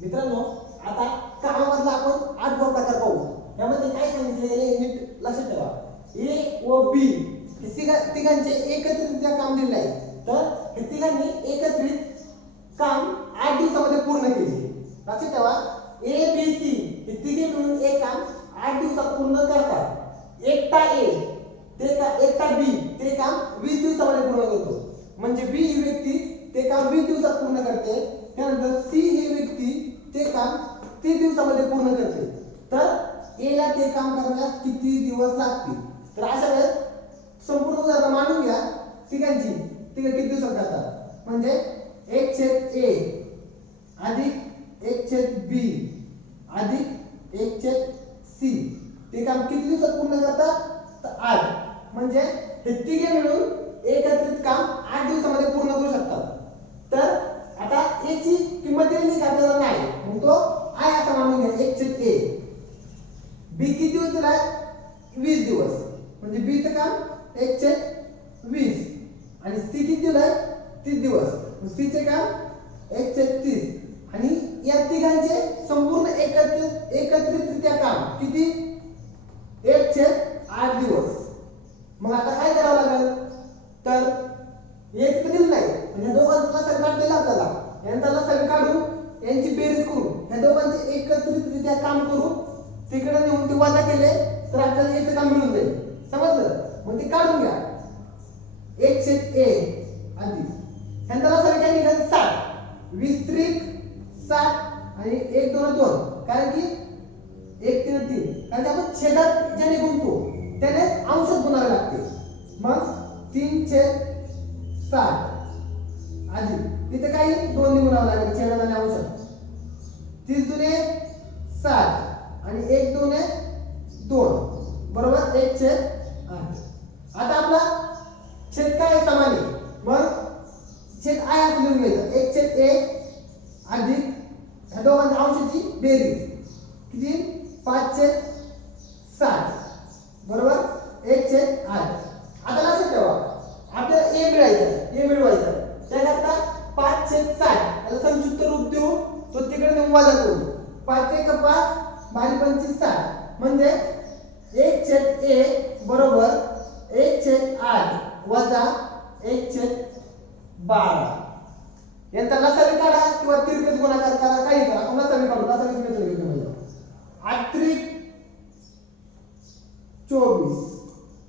मित्रांनो आता कामामधला आपण 8 प्रकार पाहू. यामध्ये काय सांगितले गेले नीट लक्षात ठेवा. a व b हे तिघांचे एकत्रितरित्या काम दिले आहे. तर हे तिघांनी एकत्रित काम 8 दिवसामध्ये पूर्ण केले. लक्षात ठेवा a b c हे तिघे मिळून एक काम 8 दिवसात पूर्ण करतात. एकटा a एकटा b ते काम 20 दिवसामध्ये पूर्ण करतो. म्हणजे b ही व्यक्ती ते काम 20 दिवसात पूर्ण करते. त्यानंतर c ही व्यक्ती ते काम 30 दिवसामध्ये पूर्ण करते. तर a ला ते काम करण्यास किती दिवस लागतील. तर अशा वेळेस संपूर्ण उदाहरण मानून घ्या तिघांची तिघे किती दिवसात करतात. म्हणजे 1/a अधिक 1/b अधिक 1/c ते काम किती दिवसात पूर्ण करतात तर 8. म्हणजे हे तिघे मिळून एकत्रित काम 8 दिवसामध्ये पूर्ण करू शकतात. तर आता a ची किंमत दिलेली आपल्याला नाही मग तो आहे असं मानून घ्या 1/a. b किती दिवस दिलाय 20 दिवस म्हणजे b चं काम 1/20 आणि c किती दिलाय 30 दिवस c चे काम 1/30 आणि या तिघांचे संपूर्ण एकत्रितरित्या काम किती 1/8 दिवस. मग आता काय करावं लागेल तर एक तर दिलं नाही म्हणजे दोघांचा लसागु काढलेला आपल्याला. यांचा लसागु काढून यांची बेरीज करून या दोघांचे एकत्रितरित्या काम करून तिकडे नेऊन ते वजा केले तर आपल्याला याचं काम मिळून जाईल. समजलं. मग ते काढून घ्या 1/a अधिक यांचा लसागु काय निघाल 7 20 त्रिक 7 आणि 1 2 2 कारण की 1 3 3 कारण आपण छेदात ज्याने गुणतो त्याने अंशात गुणावे लागते. मग 3/7 अधिक तिथे काही 2 ने गुणावं लागेल छेदात आणि अंशात. 30 दुने 7 आणि 1 2 2 बरोबर 1/8. आता आपला छेद काय समान आहे. मग छेद आहे आपण लिहून घ्यायचं 1/a अधिक ह्या दोघांच्या अंशाची बेरीज किती 5/7 बरोबर 1/8. आता लक्षात ठेवा आपल्याला a मिळवायचा त्याकरता 5/7 याला संक्षिप्त रूप देऊन तो तिकडे नेऊन वजा करू. 5 1 5 12 25 60 म्हणजे 1/a बरोबर 1/8 वजा 1/12. यांचा लसागु काढा किंवा तिरकस गुणाकार करा काही करा. आपण लसागु काढू लसागु मेथड घेतो म्हणजे 8 त्रिक 24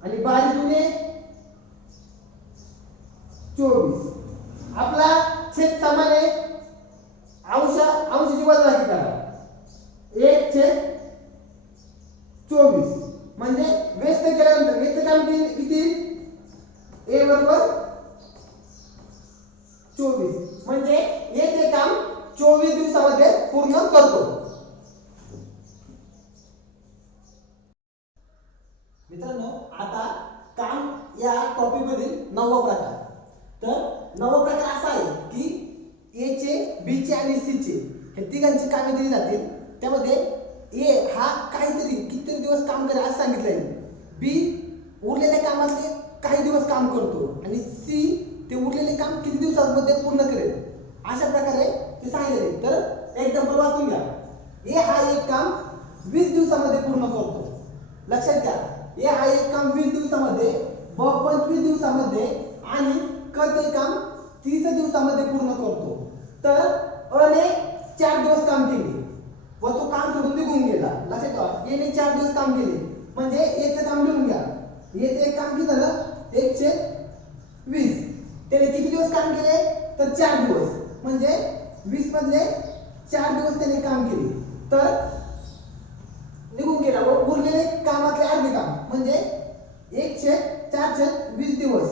आणि 12 दुने 24. आपला छेद समान आहे अंशाची वजाबाकी करा 1/24 म्हणजे व्यस्त केल्यानंतर याचं काम किती a बरोबर 24 म्हणजे येथे काम 24 दिवसामध्ये पूर्ण करतो. मित्रांनो आता काम या टॉपिक मधील 9वा प्रकार. तर 9वा प्रकार असा आहे की a चे b चे आणि c चे हे तिघांची कामे दिली जातील. त्यामध्ये a हा काहीतरी किती दिवस काम करेल असं सांगितलंय. b उरलेल्या कामातले काही दिवस काम करतो आणि c ते उरलेले काम किती दिवसांमध्ये पूर्ण करेल अशा प्रकारे ते सांगितले. तर एक्झाम्पल वाचून घ्या. ए हा एक काम 20 दिवसांमध्ये पूर्ण करतो. लक्षात घ्या, ए हा एक काम 20 दिवसांमध्ये, ब 25 दिवसांमध्ये आणि क ते काम 30 दिवसांमध्ये पूर्ण करतो. तर अ ने 4 दिवस काम केले व तो काम सोडून निघून गेला. लक्षात ठेवा, ए ने 4 दिवस काम केले म्हणजे एचं काम लिहून घ्या. एचं एक काम किती झालं 1/20. त्याने किती दिवस काम केले तर 4 दिवस म्हणजे 20 मधले 4 दिवस त्याने काम केले तर निघून गेला व उरलेले कामातले अर्धे काम म्हणजे 1/4/20 दिवस.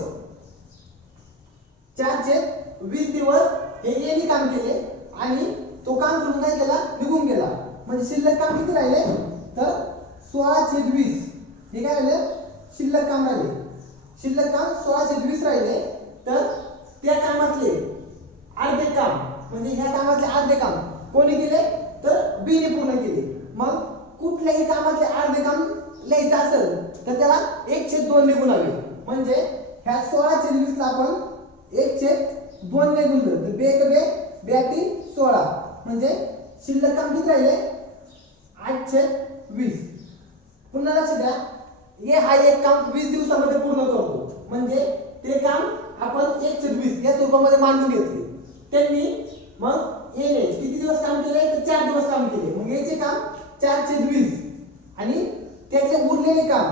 4/20 दिवस हे एने काम केले आणि तो काम सोडून काय केला निघून गेला म्हणजे शिल्लक काम किती राहिले तर 16/20. हे काय राहिले शिल्लक काम राहिले. शिल्लक काम 16/20 राहिले. तर त्या कामातले अर्धे काम म्हणजे ह्या कामातले अर्धे काम कोणी केले तर बी ने पूर्ण केले. मग कुठल्याही कामातले अर्धे काम लिहायचं असेल तर त्याला 1/2 ने गुणावे म्हणजे ह्या 16/20 ला आपण 1/2 ने गुणलं तर बे 3 16 म्हणजे शिल्लक काम किती राहिले 8/20. पुन्हा लक्ष द्या, हे हा एक काम 20 दिवसांमध्ये पूर्ण करतो म्हणजे ते काम आपण 1/20 या स्वरूपामध्ये मांडून घेतले. त्यांनी मग एने किती दिवस काम केले तर 4 दिवस काम केले. मग याचे काम 4/20 आणि त्याचे उरलेले काम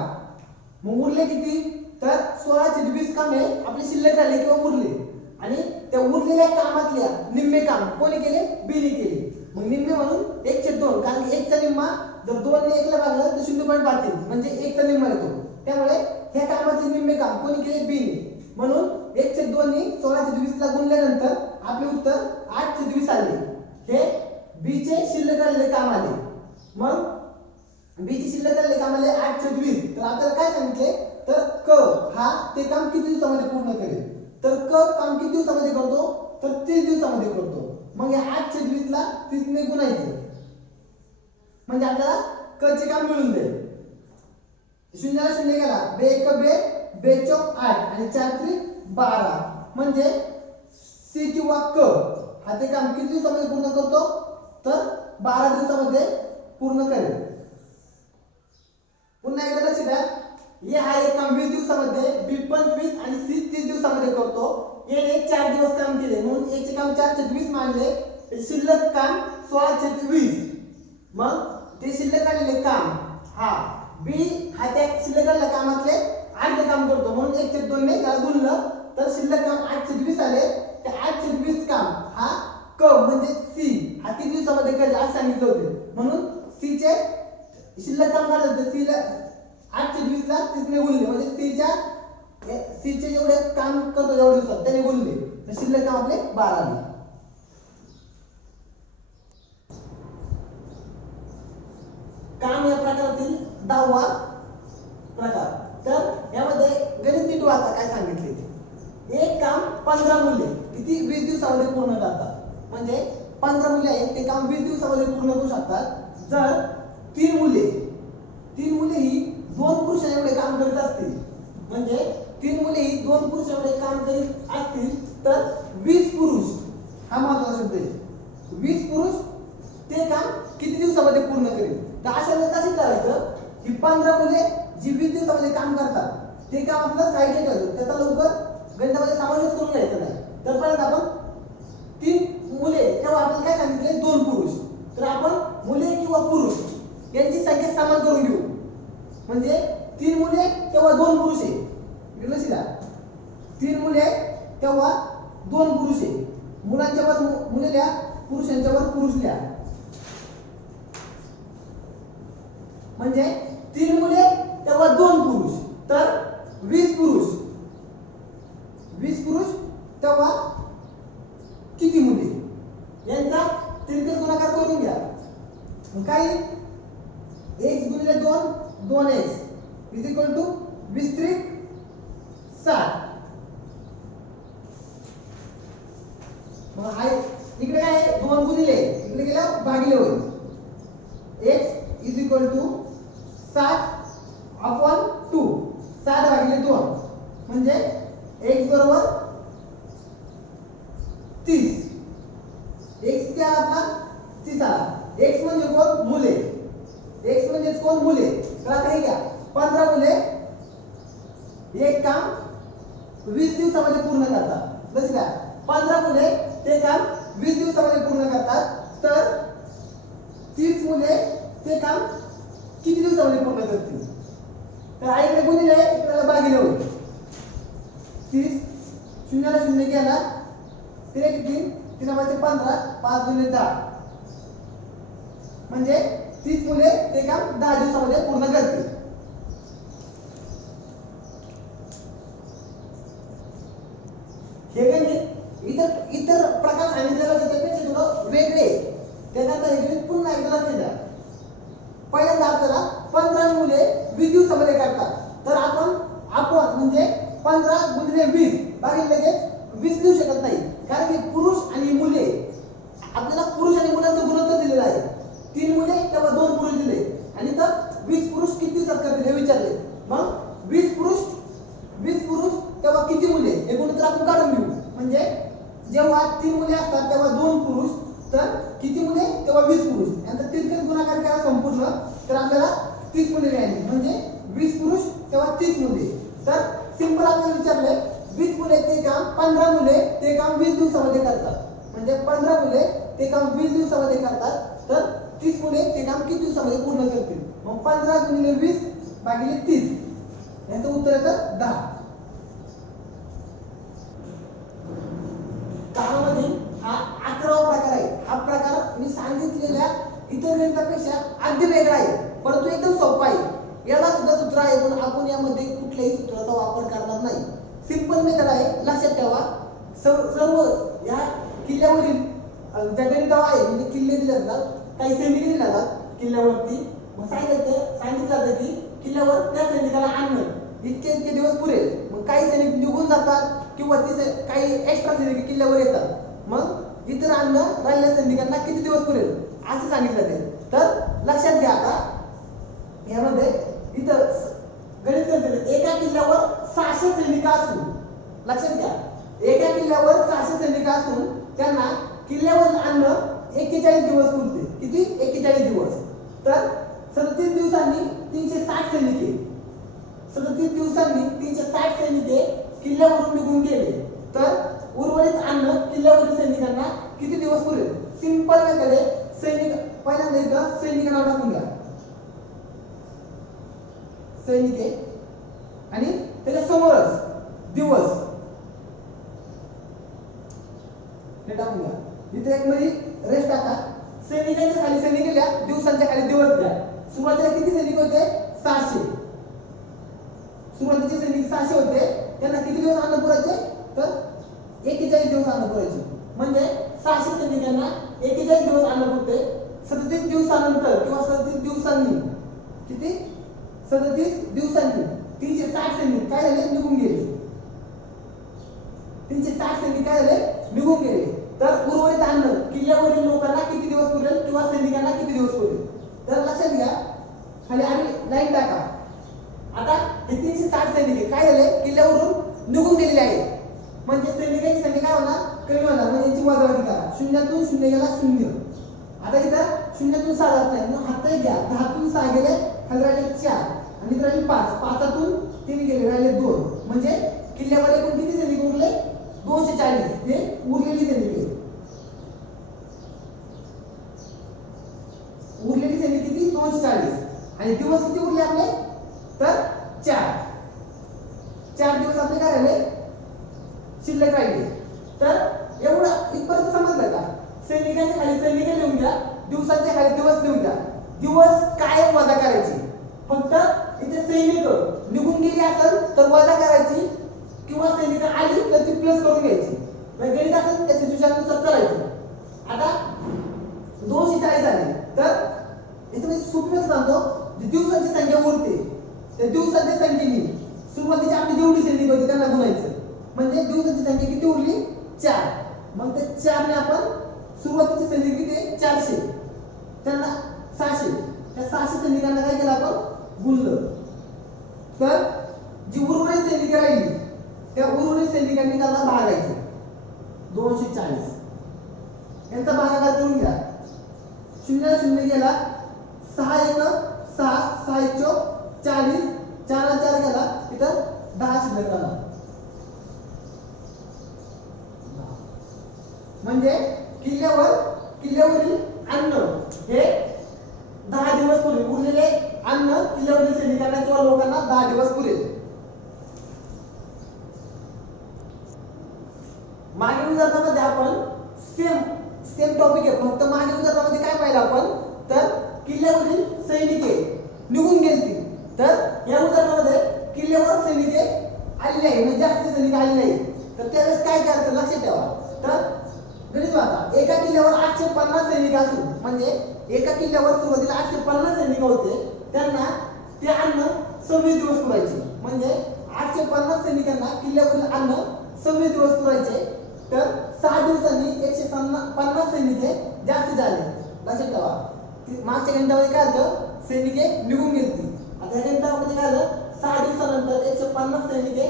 मग उरले किती तर 16/20 काम हे आपले शिल्लक राहिले किंवा उरले आणि त्या उरलेल्या कामातल्या निम्मे काम कोणी केले बी ने केले. मग निम्मे म्हणून 1/2 कारण 1 चा निम्मा जर 2 ने 1 ला भागलं तर 0.5 म्हणजे 1 चा निम्मा येतो. त्यामुळे ह्या कामातले निम्मे काम कोणी केले बी ने म्हणून 1/2 ने 16/20 ला गुणल्यानंतर आपले उत्तर 8/20 आले. हे बी चे शिल्लक राहिलेले काम आले. मग बी चे शिल्लक राहिलेले काम आले 8/20. तर आपल्याला काय सांगितले तर क हा ते काम किती दिवसामध्ये पूर्ण करेल तर क काम किती दिवसामध्ये करतो तर 30 दिवसामध्ये करतो. मग या 8/20 ला 30 ने गुणायचं म्हणजे आपल्याला क चे काम मिळून जाईल. शून्याला शून्य गेला बे 1 बे 8 आणि 4 3 12 म्हणजे सी किंवा क हा ते काम किती दिवसामध्ये पूर्ण करतो तर 12 दिवसामध्ये पूर्ण करेल. पुन्हा एकदा लक्ष द्या, ए हा एक काम 20 दिवसामध्ये, बी 25 आणि सी 30 दिवसामध्ये करतो. ए ने 4 दिवस काम केले म्हणून ए चे काम 4/20 मानले. शिल्लक काम 16/20. मग ते शिल्लक आलेले काम हा बी हा त्या शिल्लक आलेल्या कामातले अर्धे काम करतो म्हणून 1/2 ने त्याला गुणलं तर शिल्लक काम 8/20 आले. ते 8/20 काम हा क म्हणजे सी हा किती दिवसामध्ये करेल असं सांगितलं होते म्हणून सी चे शिल्लक काम काढलं तर सी ला 8/20 ला 30 ने गुणले म्हणजे सी चे जेवढे काम करतो एवढे दिवसात त्याने गुणले तर शिल्लक काम आपले 12 आले. काम या प्रकारातील 10वा प्रकार. तर यामध्ये गणित नीट वाचा काय सांगितले. एक काम 15 मूल्य किती 20 दिवसामध्ये पूर्ण करतात म्हणजे 15 मूल्य आहेत ते काम 20 दिवसामध्ये पूर्ण करू शकतात. जर 3 मूल्य ही 2 पुरुष एवढे काम करीत असतील म्हणजे 3 मूल्य ही 2 पुरुष एवढे काम करीत असतील तर 20 पुरुष हा महत्त्वाचा शब्द आहे. 20 पुरुष ते काम किती दिवसामध्ये पूर्ण करेल. तर अशा वेळेस कशी करायचं ही 15 मुले जी 20 दिवसामध्ये काम करतात ते काम आपलं साईडला ठेवायचं त्याचा लवकर गणितामध्ये समावेश करून घ्यायचा नाही. तर परत आपण 3 मुले तेव्हा आपल्याला काय सांगितले 2 पुरुष तर आपण मुले किंवा पुरुष यांची संख्या समान करून घेऊ म्हणजे 3 मुले तेव्हा 2 पुरुष आहे. लक्षात द्या 3 मुले तेव्हा 2 पुरुष आहे. मुलांच्या वर मुले लिहा पुरुषांच्या वर पुरुष लिहा म्हणजे 3 मुले तेव्हा 2 पुरुष तर 20 पुरुष तेव्हा किती मुले यांचा तिरकस गुणाकार करून घ्या. काय x गुणिले 2 2x इज इक्वल टू 20 त्रिक 60. मग आहे इकडे काय 2 गुणिले इकडे गेला भागिले होईल x इज इक्वल टू 60/2 60 भागिले 2 म्हणजे x बरोबर 30. x किती आला आपला 30 आला. x म्हणजे कोण मुले, x म्हणजे कोण मुले. तर आता हे घ्या 15 मुले एक काम 20 दिवसामध्ये पूर्ण करतात. जसं का 15 मुले ते काम 20 दिवसामध्ये पूर्ण करतात. तर 30 मुले ते काम किती दिवसामध्ये पूर्ण करतील. तर आईकडे गुणिले इकडे भागिले होईल. 30 शून्याला शून्य गेला ते किती 3 × 15 5 × 10 म्हणजे 30 मुले ते काम 10 दिवसामध्ये पूर्ण करतील. हे गणित इतर प्रकार सांगितलेला होता त्यापेक्षा थोडं वेगळे. त्यानंतर हे गणित पुन्हा एकदा लक्ष द्या. पहिल्यांदा आपल्याला 15 मुले 20 दिवसामध्ये करतात. तर आपण म्हणजे 15 × 20 भागिले लगेच 20 लिहू शकत नाही. कारण की पुरुष आणि मुले आपल्याला पुरुष आणि मुलांचं गुणोत्तर दिलेलं आहे. 3 मुले तेव्हा 2 पुरुष दिले आणि तर 20 पुरुष किती दिवसात करतील हे विचारले. मग 20 पुरुष तेव्हा किती मुले हे गुणोत्तर आपण काढून घेऊ. म्हणजे जेव्हा 3 मुले असतात तेव्हा 2 पुरुष, तर किती मुले तेव्हा 20 पुरुष. नंतर 30 गुणाकार केला संपूर्ण तर आपल्याला 30 मुले मिळाली. म्हणजे 20 पुरुष तेव्हा 30 मुले. तर सिंपल आपल्याला विचारले 20 मुले ते काम 15 मुले ते काम 20 दिवसामध्ये करतात. म्हणजे 15 मुले ते काम 20 दिवसामध्ये करतात. तर 30 मुले ते काम किती दिवसामध्ये पूर्ण करतील. मग 15 × 20 भागिले 30 याचं उत्तर येतं 10. कामामध्ये हा 11वा प्रकार आहे. हा प्रकार मी सांगितलेल्या इतर गणितापेक्षा अगदी वेगळा आहे, परंतु एकदम सोपा आहे. याला सुद्धा सूत्र आहे पण आपण यामध्ये कुठल्याही सूत्राचा वापर करणार नाही. सिंपल मेथड आहे, लक्षात ठेवा. सर्व या किल्ल्यावरील ज्या गणितावर आहे म्हणजे किल्ले दिले जातात, काही सैनिक दिले जातात किल्ल्यावरती. मग सांगितलं जातं की किल्ल्यावर त्या सैनिकाला आणणं इतके इतके दिवस पुरेल. मग काही सैनिक निघून जातात किंवा तिथे काही एक्स्ट्रा सैनिक किल्ल्यावर येतात. मग इतर आणणं राहिलेल्या सैनिकांना किती दिवस पुरेल असं सांगितलं ते. तर लक्षात घ्या आता यामध्ये इथं गणित करते एका किल्ल्यावर 600 सैनिक असून, लक्षात घ्या एका किल्ल्यावर 600 सैनिक असून त्यांना किल्ल्यावर आणणं 41 दिवस पुरते. किती 41 दिवस. तर 37 दिवसांनी 360 सैनिक 37 दिवसांनी 360 सैनिक किल्ल्यावरून निघून गेले. तर उर्वरित अन्न किल्ल्यावरील सैनिकांना किती दिवस पुरेल. सिंपल मेथड आहे. सैनिक पहिल्यांदा इथं सैनिक नाव टाकून घ्या. सैनिक आहे आणि त्याच्या समोरच दिवस हे टाकून घ्या. इथे एक मध्ये रेस्ट टाका. सैनिकांच्या खाली सैनिक लिहा, दिवसांच्या खाली दिवस द्या. सुरुवातीला किती सैनिक होते 600. सुरुवातीचे सैनिक 600 होते. त्यांना किती दिवस अन्न पुरायचे तर 41 दिवस अन्न पुरायचे. म्हणजे 600 सैनिकांना 41 दिवस अन्न पुरते. 37 दिवसानंतर किंवा 37 दिवसांनी किती 37 दिवसांनी 360 सैनिक काय झाले निघून गेले. 360 सैनिक काय झाले निघून गेले. तर उर्वरित अन्न किल्ल्यावरील लोकांना किती दिवस पुरेल किंवा सैनिकांना किती दिवस पुरेल. तर लक्षात घ्या खाली आम्ही लाईन टाका. आता हे 360 सैनिक काय झाले किल्ल्यावरून निघून गेलेले आहेत. म्हणजे सैनिकांची संख्या काय होणार कमी होणार. म्हणजे याची वजाबाकी करा. शून्यातून शून्य गेला 0. आता इथं शून्यातून 6 जात नाही. मग हात घ्या. 10तून 6 गेले खाली राहिले 4 आणि इथं राहिले 5. 5तून 3 गेले राहिले 2. म्हणजे किल्ल्यावर एकूण किती सैनिक उरले 240. हे उरलेली सैनिक उरलेली सैनिक किती 240. आणि दिवस किती उरले आपले तर 4 दिवस आपले काय राहिले शिल्लक राहिले. तर एवढं इथपर्यंत समजलं का. सैनिकांच्या खाली सैनिक लिहून घ्या, दिवसांच्या खाली दिवस लिहून घ्या. दिवस कायम वजा करायची. फक्त इथे सैनिक निघून गेली असेल तर वजा करायची किंवा सैनिक आली तर ती प्लस करून घ्यायची. गणित असेल त्या सिच्युएशननुसार करायचं. आता 240 आले तर इथे मी सूत्र सांगतो. जी दिवसांची संख्या उरते त्या दिवसांच्या संख्येने सुरुवातीची आपली जेवढी सैनिक होती त्यांना गुणायचं. म्हणजे दिवसाची संख्या किती उरली 4. मग ते 4 ने आपण सुरुवातीची सैनिक किती 400 त्यांना 600. त्या 600 सैनिकांना काय केलं आपण गुणलं. तर जी उर्वरित सैनिक राहिली त्या उर्वरित सैनिकांनी त्यांना भागायचं. 240 यांचा भागाकार करून घ्या. 0 0 गेला 6 1 6 6 1 40 4 4 गेला इथं 10 शिल्लक राहिला. म्हणजे किल्ल्यावरील अन्न हे 10 दिवस पुरेल. उरलेले अन्न किल्ल्यावरील सैनिकांना किंवा लोकांना 10 दिवस पुरेल. मागील उदाहरणामध्ये आपण सेम टॉपिक आहे, फक्त मागील उदाहरणामध्ये काय पाहिलं आपण तर किल्ल्यावरील सैनिके निघून गेली. तर या उदाहरणामध्ये किल्ल्यावर सैनिके आलेले आहे, म्हणजे जास्त सैनिक आलेले आहे. तर त्यावेळेस काय करायचं लक्षात ठेवा. तर गणित वाचा. एका किल्ल्यावर 850 सैनिक असून, म्हणजे एका किल्ल्यावर सुरुवातीला 850 सैनिक होते, त्यांना ते अन्न 26 दिवस पुरायचे. म्हणजे 850 सैनिकांना किल्ल्यावरील अन्न 26 दिवस पुरायचे. तर 6 दिवसांनी 150 सैनिके जास्त झाले. लक्षात ठेवा. मागच्या गणितामध्ये काय झालं, सैनिके निघून गेली. आता या गणितामध्ये काय झालं, 6 दिवसानंतर 150 सैनिके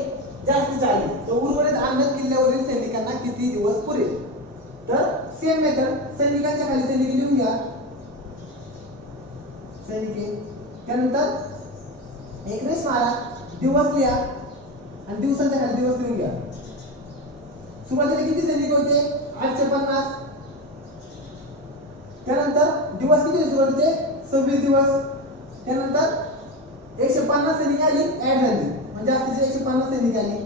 जास्त झाली. तर उर्वरित अन्न किल्ल्यावरील सैनिकांना किती दिवस पुरेल. तर सेम मेथड, सैनिकांच्या खाली सैनिक लिहून घ्या, सैनिके. त्यानंतर एक रेष मारा, दिवस लिहा आणि दिवसांच्या खाली दिवस लिहून घ्या. सुरुवातीला किती सैनिक होते 850. त्यानंतर दिवस किती होते सुरुवातीचे 26 दिवस. त्यानंतर 150 सैनिक आली ऍड झाली, म्हणजे आपली 150 सैनिक आली.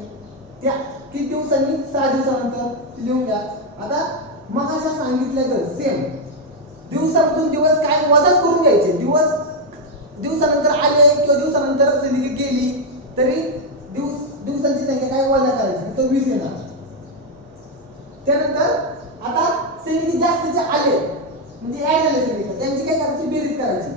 त्या किती दिवसांनी 6 दिवसानंतर लिहून घ्या. आता मग अशा सांगितलं सेम दिवसातून दिवस काय वजा करून घ्यायचे. दिवसानंतर आले किंवा दिवसानंतर सैनिक गेली तरी दिवसांची संख्या काय वजा करायची, तर 20 येणार. त्यानंतर आता सैनिक जास्त जे आले म्हणजे ऍड झाले सैनिक, त्यांची काय करायची बेरीज करायची.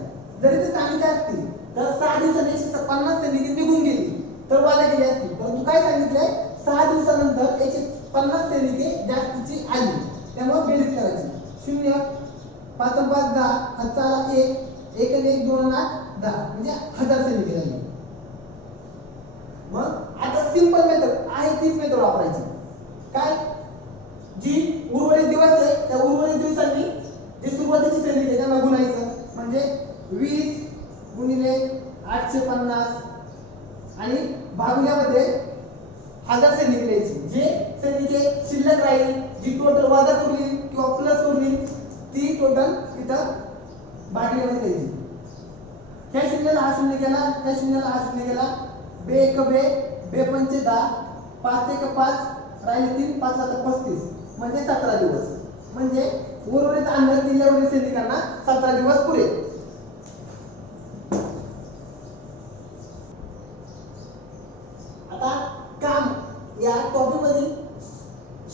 जरी ते सांगितले असतील तर 6 दिवसांनी 150 सैनिक निघून गेली तर वजा केली असती. परंतु काय सांगितलंय 6 दिवसानंतर 150 सैनिके जास्तीची आली, त्यामुळे बेरीज करायची. 0 5 5 10 हाताला 1 1 आणि 1 2 8 10 म्हणजे 1000 सैनिके झाली. मग आता सिंपल मेथड आहे, तीच मेथड वापरायची. काय, जी उर्वरित दिवस आहे त्या उर्वरित दिवसांनी जे सुरुवातीची सैनिक आहे त्यांना गुणायचं. म्हणजे 20 गुणिले 850 आणि भागल्यामध्ये 1000 सैनिक लिहायची. जे सैनिके शिल्लक राहील, जी टोटल वजा करून किंवा प्लस करून ती टोटल इथं भागल्यामध्ये लिहायची. ह्या शून्याला हा शून्य गेला, ह्या शून्याला हा शून्य गेला. बे 1 बे, बे 5 10, 5 1 5 राहिले 3, 5 7 35 म्हणजे 17 दिवस. म्हणजे उर्वरित अन्न किल्ल्यावरील सैनिकांना 17 दिवस पुरेल. आता काम या टॉपिक मधील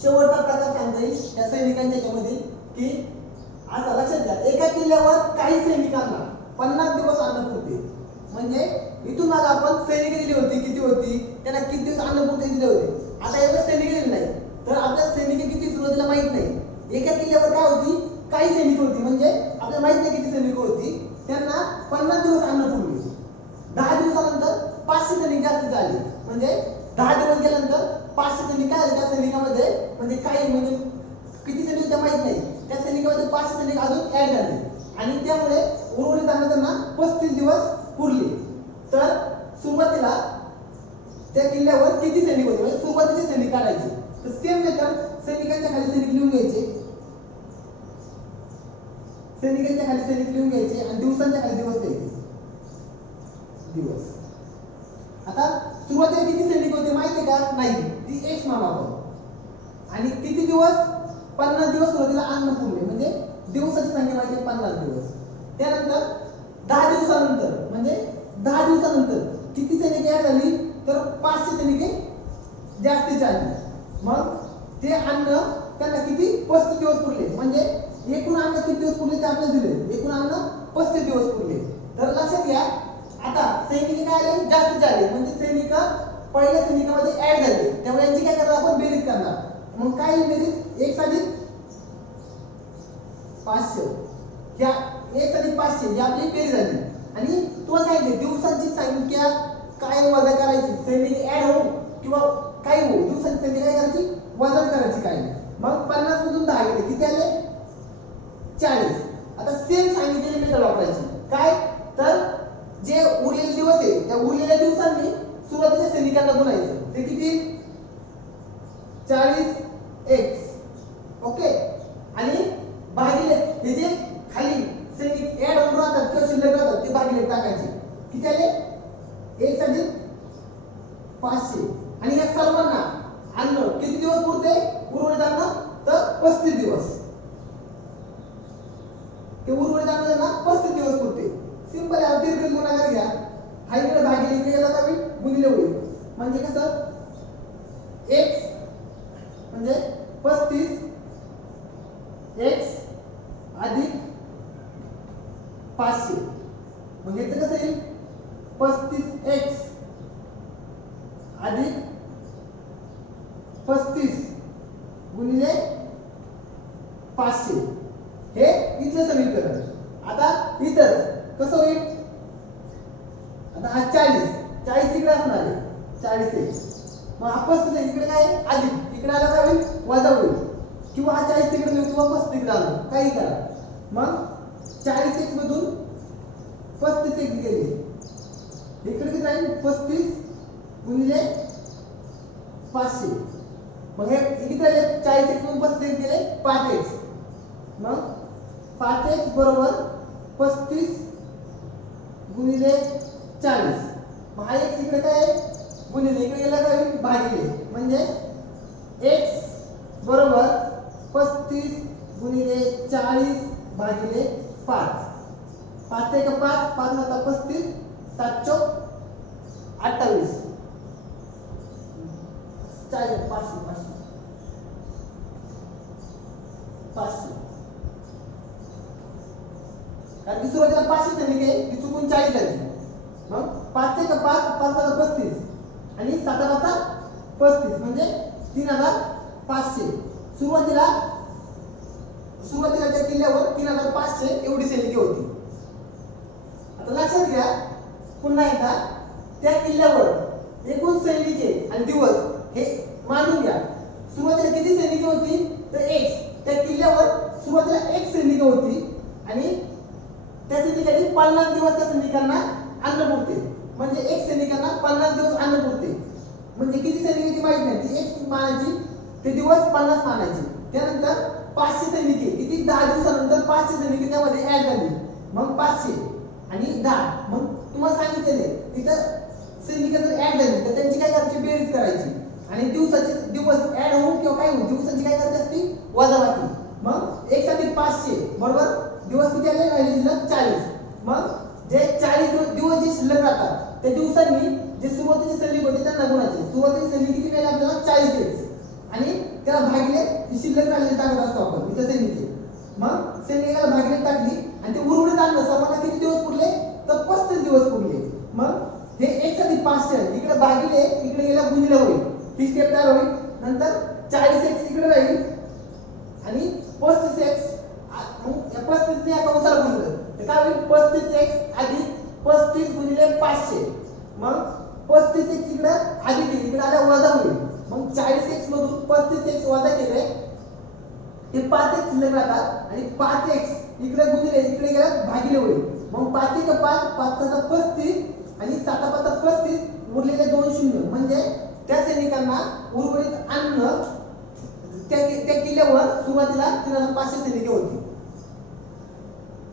शेवटचा प्रकार सांगता येईल त्या सैनिकांच्या याच्यामध्ये की आता लक्षात घ्या, एका किल्ल्यावर काही सैनिकांना 50 दिवस अन्न पुरते. म्हणजे इथून मागे आपण सैनिक दिली होती, किती होती, त्यांना किती दिवस अन्न पुरते दिले होते. आता एवढे सैनिक दिले नाही, तर आपल्या सैनिक किती सुरुवातीला माहित नाही. एका किल्ल्यावर काय होती, काही सैनिक होती, म्हणजे आपल्याला माहित नाही किती सैनिक होती, त्यांना 50 दिवस अन्न पुरले. 10 दिवसानंतर 500 सैनिक जास्त झाले. म्हणजे 10 दिवस गेल्यानंतर 500 सैनिक काय झाले त्या सैनिकामध्ये, म्हणजे काही म्हणजे किती सैनिक त्या माहित नाही, त्या सैनिकामध्ये 500 सैनिक अजून ऍड झाले आणि त्यामुळे उर्वरित अन्न त्यांना 35 दिवस पुरले. तर सुरुवातीला त्या किल्ल्यावर किती सैनिक होते, म्हणजे सुरुवातीचे सैनिक काढायचे. तर सेम मेथड, सैनिकांच्या खाली सैनिक लिहून घ्यायचे, सैनिकांच्या खाली सैनिक लिहून घ्यायचे आणि दिवसांच्या खाली दिवस द्यायचे. दिवस. आता सुरुवातीला किती सैनिक होते माहिती का, नाही, ती एक्स मानू आपण. आणि किती दिवस, 50 दिवस सुरुवातीला अन्न पुरले, म्हणजे दिवसाची संख्या माहिती 50 दिवस. त्यानंतर 10 दिवसानंतर, म्हणजे 10 दिवसानंतर किती सैनिक ऍड झाली, तर 500 सैनिके जास्तीची आली. मग ते अन्न त्यांना किती 35 दिवस पुरले. म्हणजे एकूण अन्न किती दिवस पुरले ते आपल्याला दिले, एकूण अन्न 35 दिवस पुरले. तर लक्षात घ्या, आता सैनिक काय आले, जास्त झाले, म्हणजे सैनिक पहिल्या सैनिकामध्ये ऍड झाले, त्यामुळे यांची काय करणार आपण बेरीज करणार. मग काय बेरीज, 1 अधिक 500, या 1 अधिक 500 ही आपली बेरीज झाली. आणि तुला सांगितले दिवसांची संख्या काय वजा करायची, सैनिक ऍड हो किंवा काही हो, दिवसांची संख्या काय करायची, वजा करायची. काय मग 50 मधून 10 गेले किती आले 40. आता सेम सांगितलेली मेथड वापरायची काय तर जे उरलेले दिवस आहे त्या उरलेल्या दिवसांनी सुरुवातीच्या सैनिकांना गुणायचं ते किती 40x ओके आणि भागिले हे जे खाली सैनिक ऍड होऊन राहतात किंवा शिल्लक राहतात ते भागिले टाकायचे किती आले 1 अधिक 500 आणि या सर्वांना अन्न किती दिवस पुरते उर्वरित अन्न तर 35 दिवस ते उर्वरित अन्न ना 35 दिवस पुरते सिंपल आहे दीर्घ गुणाकार घ्या हा इकडे भागिले इकडे गेला तर गुणिले होईल म्हणजे कसं x म्हणजे 35 x अधिक 500 मग हे कसं येईल 35x अधिक 35 गुणिले 500 हे इथलं समीकरण. आता इथं कसं होईल आता हा 40 इकडे असणार आहे 40x मग हा 35 इकडे काय अधिक इकडे आला काय होईल वजा होईल किंवा हा 40 तिकडे नेऊ किंवा 35 तिकडे आला काही करा मग 40x मधून 35x गेले इकडे किती राहील 35 गुणिले 500 मग हे किती राहिले 40x मधून 35 गेले 5x मग 5x बरोबर 35 गुणिले 40 मग हा x इकडे काय गुणिले इकडे गेला काय भागिले म्हणजे x बरोबर 35 गुणिले 40 भागिले 5 5 एक 5 5 आता 35 7 चौक 28 40 500 कारण की सुरुवातीला 500 सैनिक आहे ती चुकून 40 झाली मग 5 एक 5 5 आता 35 आणि 7 आता 35 म्हणजे 3500 सुरुवातीला त्या किल्ल्यावर 3500 एवढी सैनिके होती. आता लक्षात घ्या पुन्हा एकदा त्या किल्ल्यावर एकूण सैनिके आणि दिवस हे मानून घ्या सुरुवातीला किती सैनिके होती तर x त्या किल्ल्यावर सुरुवातीला 1 सैनिक होती आणि त्या सैनिकांनी 50 दिवस त्या सैनिकांना अन्न पुरते म्हणजे 1 सैनिकांना 50 दिवस अन्न पुरते म्हणजे किती सैनिकांची माहिती नाही ती 1 मानायची ते दिवस 50 मानायचे त्यानंतर 500 सैनिके किती 10 दिवसानंतर 500 सैनिके त्यामध्ये ऍड झाली मग 500 आणि 10 मग तुम्हाला सांगितलेले तिथं सैनिक जर ऍड झाली तर त्यांची काय करायची बेरीज करायची आणि दिवसाचे दिवस ऍड होऊन किंवा काय होऊन दिवसांची काय करायची असती वजाबाकी मग 1 अधिक 500 बरोबर दिवस किती आले राहिले शिल्लक 40 मग जे 40 दिवस जे शिल्लक राहतात त्या दिवसांनी जे सुरुवातीचे सैनिक होते त्यांना गुणायचे सुरुवातीचे सैनिक किती मिळाले आपल्याला 40 आणि त्याला भागिले शिल्लक राहिलेली टाकत असतो आपण इथं सैनिक मग सैनिकाला भागिले टाकली आणि ते उर्वरित आणलं सर्वांना किती दिवस पुरले तर 35 दिवस पुरले मग हे 1 अधिक 500 इकडे भागिले इकडे गेल्या गुणिले होईल ही स्टेप तयार होईल नंतर 40x इकडे राहील आणि 35x मग या 35 ने आता उसाला गुणलं तर काय होईल 35x अधिक 35 गुणिले 500 मग 35x इकडे अधिक इकडे आल्या वजा होईल मग 40x मधून 35x वजा केले ते 5x शिल्लक राहतात आणि 5x इकडे गुणिले इकडे गेला भागिले होईल मग 5 एक 5 5 35 आणि 7 5 35 उरलेले 2 शून्य म्हणजे त्या सैनिकांना उर्वरित अन्न त्या किल्ल्यावर सुरुवातीला 3500 सैनिके होती